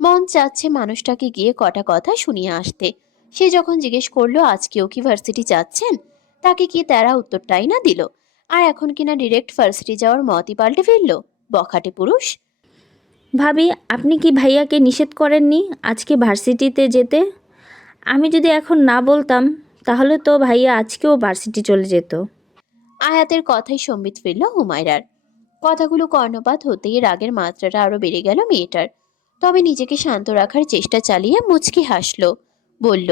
মন চাচ্ছে মানুষটাকে গিয়ে কটা কথা শুনিয়ে আসতে। সে যখন জিজ্ঞেস করলো আজকেও কি ভার্সিটি যাচ্ছেন, তাকে কি তেরা উত্তরটাই না দিল। আর এখন কিনা ডিরেক্ট ভার্সিটি যাওয়ার মতই পাল্টে ফিরল। বখাটে পুরুষ। ভাবি, আপনি কি ভাইয়াকে নিষেধ করেননি আজকে ভার্সিটিতে যেতে? আমি যদি এখন না বলতাম তাহলে তো ভাইয়া আজকেও ভার্সিটি চলে যেত। আয়াতের কথাই সম্বিত ফিরল হুমায়রার। কথাগুলো কর্ণপাত হতেই রাগের মাত্রাটা আরো বেড়ে গেল মেয়েটার। তবে নিজেকে শান্ত রাখার চেষ্টা চালিয়ে মুচকি হাসল। বলল,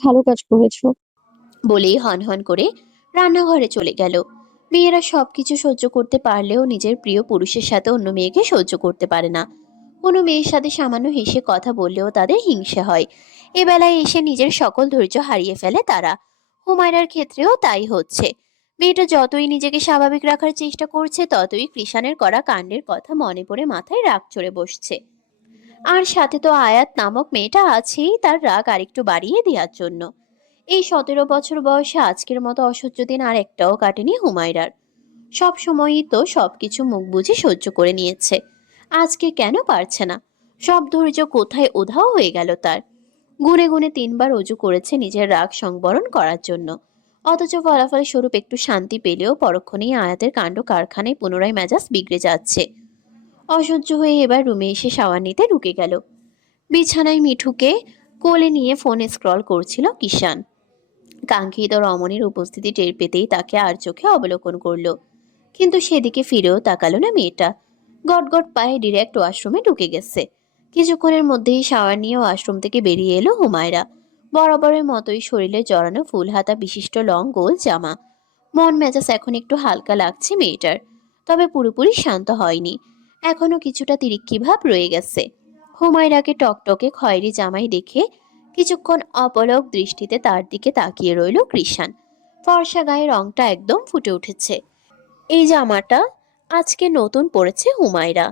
ভালো কাজ করেছো। বলেই হনহন করে রান্নাঘরে চলে গেল। মেয়েরা সবকিছু সহ্য করতে পারলেও নিজের প্রিয় পুরুষের সাথে অন্য মেয়েকে সহ্য করতে পারে না। কোনো মেয়ের সাথে সামান্য হেসে কথা বললেও তাদের হিংসে হয়। এবেলায় এসে নিজের সকল ধৈর্য হারিয়ে ফেলে তারা। হুমায়রার ক্ষেত্রেও তাই হচ্ছে। মেয়েটা যতই নিজেকে স্বাভাবিক রাখার চেষ্টা করছে ততই কৃষাণের করা কাণ্ডের কথা মনে পড়ে মাথায় রাগ চড়ে বসছে। আর সাথে তো আয়াত নামক মেয়েটা আছেই তার রাগ আরেকটু বাড়িয়ে দেওয়ার জন্য। এই 17 বছর বয়সে আজকের মতো অসহ্য দিন আর একটাও কাটেনি হুমায়রার। সব সময়ই তো সবকিছু মুখ বুজে সহ্য করে নিয়েছে। আজকে কেন পারছে না? সব ধৈর্য কোথায় উধাও হয়ে গেল তার। গুনে গুনে 3বার অজু করেছে নিজের রাগ সংবরণ করার জন্য। অথচ ফলাফল স্বরূপ একটু শান্তি পেলেও পরক্ষণেই আয়াতের কাণ্ড কারখানায় পুনরায় মেজাজ বিগড়ে যাচ্ছে। অসহ্য হয়ে এবার রুমে এসে শাওয়ার নিতে ঢুকে গেল। বিছানায় মিঠুকে কোলে নিয়ে ফোনে স্ক্রল করছিল কিষাণ। কাঙ্ক্ষিত রমণীর উপস্থিতি টের পেতেই তাকে আর চোখে অবলোকন করলো। কিন্তু সেদিকে ফিরেও তাকালো না মেয়েটা। গটগট পায়ে ডিরেক্ট ওয়াশরুমে ঢুকে গেছে। কিছুক্ষণের মধ্যেই শাওয়ার নিয়ে ওয়াশরুম থেকে বেরিয়ে এলো হুমায়রা। বরাবরের মতোই শরীরে জড়ানো ফুল হাতা বিশিষ্ট লং গোল জামা। মন মেজাজ এখন একটু হালকা লাগছে মেয়েটার। তবে পুরোপুরি শান্ত হয়নি। এখনো কিছুটা তিরিক্কি ভাব রয়ে গেছে। হুমায়রাকে টকটকে খয়েরি জামাই দেখে কিছুক্ষণ অপলক দৃষ্টিতে তার দিকে তাকিয়ে রইল কৃষাণ। ফর্সা গায়ে রংটা একদম ফুটে উঠেছে। এই জামাটা আজকে নতুন পরেছে হুমায়রা।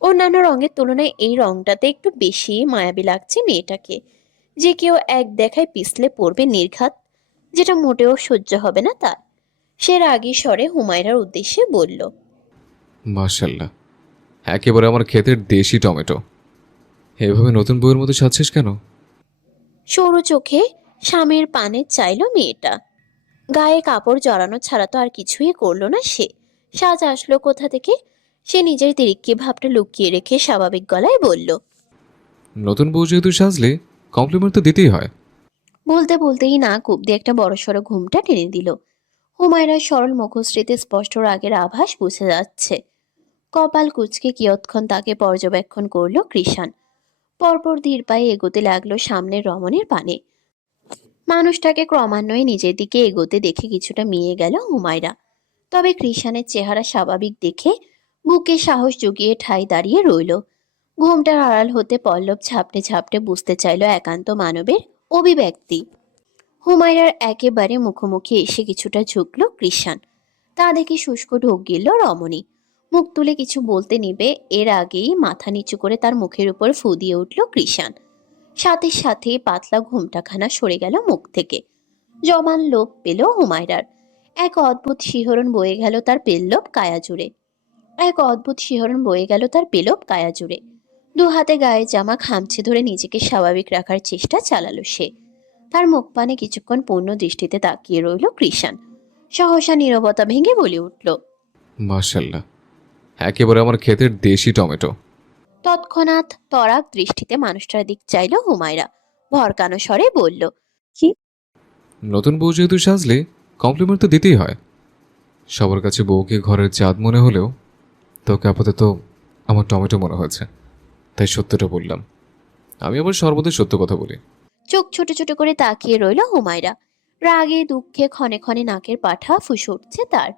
অন্যান্য রঙের তুলনায় এই রংটাতে একটু বেশি মায়াবী লাগছে মেয়েটাকে। যে কেউ এক দেখায় পিছলে পড়বে নির্ঘাত, যেটা মোটেও সহ্য হবে না তার। সে রাগী স্বরে হুমায়রার উদ্দেশ্যে বলল, মাশাল্লাহ, একেবারে আমার ক্ষেতের দেশি টমেটো। এভাবে নতুন বউয়ের মতো সাজছিস কেন? সরু চোখে স্বামীর পানে চাইল মেয়েটা। গায়ে কাপড় জড়ানো ছাড়া তো আর কিছুই করলো না সে। সাজ আসলো কোথা থেকে? সে নিজের তিরিক্কি ভাবটা লুকিয়ে রেখে স্বাভাবিক গলায় বলল। নতুন বউ যেহেতু সাজলে, কমপ্লিমেন্ট তো দিতেই হয়। বলতে বলতেই নাক অব্দি একটা বড়সড় ঘুমটা টেনে দিল। হুমায়রার সরল মুখশ্রীতে স্পষ্ট রাগের আভাস বুঝে যাচ্ছে। কপাল কুঁচকে কিয়ৎক্ষণ তাকে পর্যবেক্ষণ করলো কৃষাণ। পরপর ধীর পায়ে এগোতে লাগলো সামনের রমণীর পানে। মানুষটাকে ক্রমান্বয়ে নিজের দিকে এগোতে দেখে কিছুটা মিয়ে গেল হুমায়রা। তবে কৃষাণের চেহারা স্বাভাবিক দেখে বুকে সাহস জুগিয়ে ঠাই দাঁড়িয়ে রইল। ঘুমটার আড়াল হতে পল্লব ঝাপটে ঝাপটে বুঝতে চাইল একান্ত মানবের অভিব্যক্তি। হুমায়রার একেবারে মুখোমুখি এসে কিছুটা ঝুঁকল কৃষাণ। তা দেখে শুষ্ক ঢোক গিলল রমণী। মুখ তুলে কিছু বলতে নিবে এর আগেই মাথা নিচু করে তার মুখের উপর ফু দিয়ে উঠল কৃষাণ। সাথে সাথে পাতলা ঘুমটাখানা সরে গেল মুখ থেকে। জমান লোভ পেল হুমায়রার। এক অদ্ভুত শিহরণ বয়ে গেল তার পেল্লব কায়া জুড়ে। দু হাতে গায়ে জামা খামচে ধরে নিজেকে স্বাভাবিক রাখার চেষ্টা চালালো সে। তার মুখ পানে কিছুক্ষণ পূর্ণ দৃষ্টিতে তাকিয়ে রইল কৃষাণ। সহসা নীরবতা ভেঙে বলে উঠল। মাশাল্লাহ, একেবারে আমার ক্ষেতের দেশি টমেটো। তৎক্ষণাৎ তরাক দৃষ্টিতে মানুষটার দিক চাইল হুমায়রা। ভরকানো স্বরে বলল। নতুন বউ যেহেতু সাজলে, কমপ্লিমেন্ট তো দিতেই হয়। সবার কাছে বউকে ঘরের চাঁদ মনে হলেও তোকে আপাতত আমার টমেটো মনে হয়েছে, তাই সত্যটা বললাম। আমি আবার সর্বদাই সত্য কথা বলি। চোখ ছোট ছোট করে তাকিয়ে রইল হুমায়রা। রাগে দুঃখে ক্ষণে ক্ষণে নাকের পাঠা ফুসে উঠছে তার।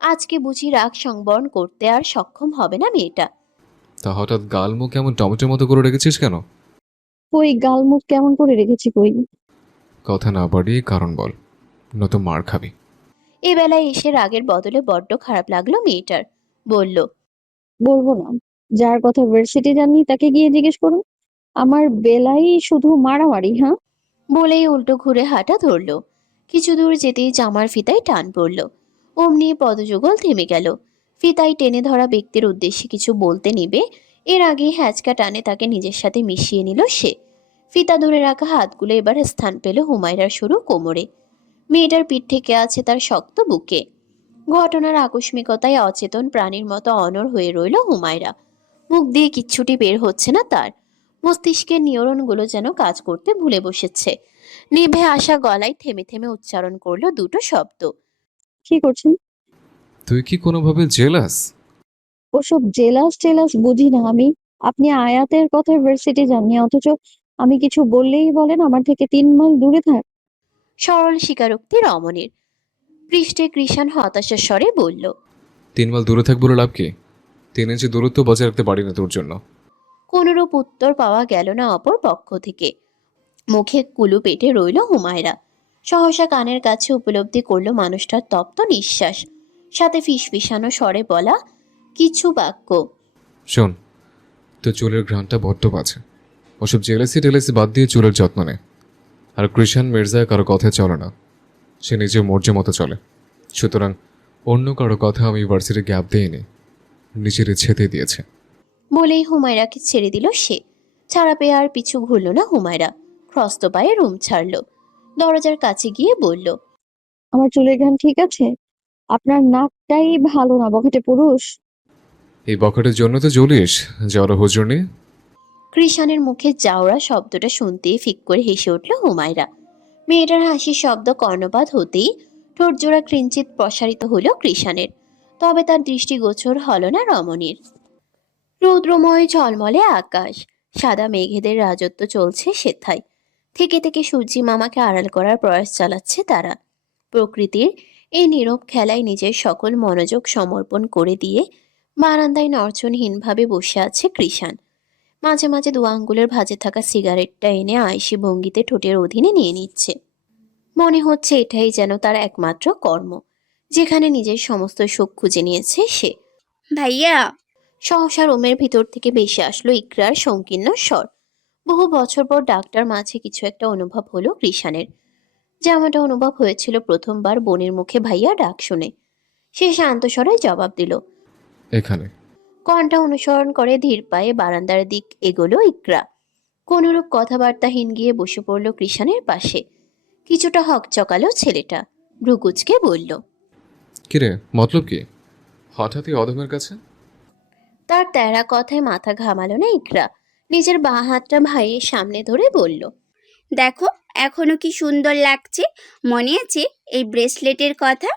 আজকে বুঝি রাগ সংবরণ করতে আর সক্ষম হবে না মেয়েটা। তা হঠাৎ গাল মুখ এমন টমেটোর মতো করে রেখেছিস কেন? কই গাল মুখ কেমন করে রেখেছি কই? কথা না বাড়িয়ে কারণ বল, নয়তো মার খাবি। এ বেলায় এসে রাগের বদলে বড্ড খারাপ লাগলো মেয়েটার। বলল। বলবো না। যার কথা ভার্সিটি জানি তাকে গিয়ে জিজ্ঞেস করুন। আমার বেলাই শুধু মারামারি, হ্যাঁ? বলেই উল্টো ঘুরে হাঁটা ধরলো। কিছু দূর যেতেই জামার ফিতায় টান পড়ল। অমনি পদযুগল থেমে গেল। ফিতায় টেনে ধরা ব্যক্তির উদ্দেশ্যে কিছু বলতে নিবে এর আগে হ্যাচকা টানে তাকে নিজের সাথে মিশিয়ে নিল সে। ফিতা ধরে রাখা হাতগুলো এবার স্থান পেল হুমায়রার সরু কোমরে। মেয়েটার পিঠ থেকে আছে তার শক্ত বুকে। ঘটনার আকস্মিকতায় অচেতন প্রাণীর মতো অনড় হয়ে রইল হুমায়রা। মুখ দিয়ে কিচ্ছুটি বের হচ্ছে না তার। মস্তিষ্কের নিউরনগুলো যেন কাজ করতে ভুলে বসেছে। নিভে আসা গলায় থেমে থেমে উচ্চারণ করলো দুটো শব্দ। কি করছেন? তুই কি কোনোভাবে জেলাস? ওসব জেলাস টেলাস বুঝি না আমি। আপনি আয়াতের কথায় ভার্সিটি জানি, অথচ আমি কিছু বললেই বলেন আমার থেকে 3 মাইল দূরে থাক। সরল স্বীকারোক্তি রমণীর। পৃষ্ঠে কৃষাণ হতাশার স্বরে বলল। 3 মাইল দূরে থাক বলে লাভ কি? 3 ইঞ্চি দূরত্ব বজায় রাখতে পারি না তোর জন্য। কোনরূপ উত্তর পাওয়া গেল না অপর পক্ষ থেকে। মুখে কুলু পেটে রইল হুমায়রা। সহসা কানের কাছে উপলব্ধি করলো মানুষটার তপ্ত নিঃশ্বাস, সাথে ফিসফিসানো স্বরে বলা কিছু বাক্য। শোন, তোর চুলের ঘ্রাণটা বড্ড বাজে। ওসব জেলেসি টেলেসি বাদ দিয়ে চুলের যত্ন নে। আর কৃষাণ মির্জা কারো কথায় চলে না, সে নিজের মর্জি মতো চলে। সুতরাং অন্য কারো কথা আমি ইউনিভার্সিটি গ্যাপ দিইনি, নিজের ইচ্ছেতেই দিয়েছে। বলেই হুমায়রাকে ছেড়ে দিল সে। ছাড়া পেয়ে আর পিছু ঘুরল না হুমায়রা। খ্রস্ত পায়ে রুম ছাড়ল। দরজার কাছে গিয়ে বলল। আমার চুলের ঘ্রাণ ঠিক আছে? আপনার নাকটাই ভালো না, বখাটে পুরুষ। এই বখাটের জন্য তো জ্বলিস, যাওয়ার হুজুর নেই। কৃষাণের মুখে জাওরা শব্দটা শুনতেই ফিক করে হেসে উঠল হুমায়রা। মেয়েটার হাসির শব্দ কর্ণপাত হতেই ঠোঁটজোড়া কিঞ্চিত প্রসারিত হলো কৃষাণের। তবে তার দৃষ্টিগোচর হল না রমণীর। রৌদ্রময় ঝলমলে আকাশ, সাদা মেঘেদের রাজত্ব চলছে সেথায়। থেকে থেকে সূর্যি মামাকে আড়াল করার প্রয়াস চালাচ্ছে তারা। প্রকৃতির এই নীরব খেলায় নিজের সকল মনোযোগ সমর্পণ করে দিয়ে বারান্দায় নড়চনহীনভাবে বসে আছে কৃষাণ। মাঝে মাঝে 2 আঙ্গুলের ভাঁজে থাকা সিগারেটটা এনে আয়েশি ভঙ্গিতে ঠোঁটের অধীনে নিয়ে নিচ্ছে। মনে হচ্ছে এটাই যেন তার একমাত্র কর্ম, যেখানে নিজের সমস্ত সুখ খুঁজে নিয়েছে সে। ভাইয়া, সহসা রুমের ভিতর থেকে ভেসে আসলো ইকরার সংকীর্ণ স্বর। বহু বছর পর ডাক্তার মাঝে কিছু একটা অনুভব হলো কৃষাণের, যেমনটা অনুভব হয়েছিল প্রথমবার বোনের মুখে ভাইয়া ডাক শুনে। সে শান্ত স্বরে জবাব দিল। এখানে। কণ্ঠা অনুসরণ করে ধীর পায়ে বারান্দার দিক এগোলো ইকরা। কোনরূপ কথাবার্তাহীন গিয়ে বসে পড়ল কৃষাণের পাশে। কিছুটা হকচকালো ছেলেটা, ভ্রুকুচকে বলল, কিরে, মতলব কি হঠাৎই অদমের কাছে? তার তেরা কথায় মাথা ঘামালো না ইকরা। নিজের বাঁ হাতটা ভাইয়ের সামনে ধরে বলল, দেখো এখনো কি সুন্দর লাগছে, মনে আছে এই ব্রেসলেটের কথা?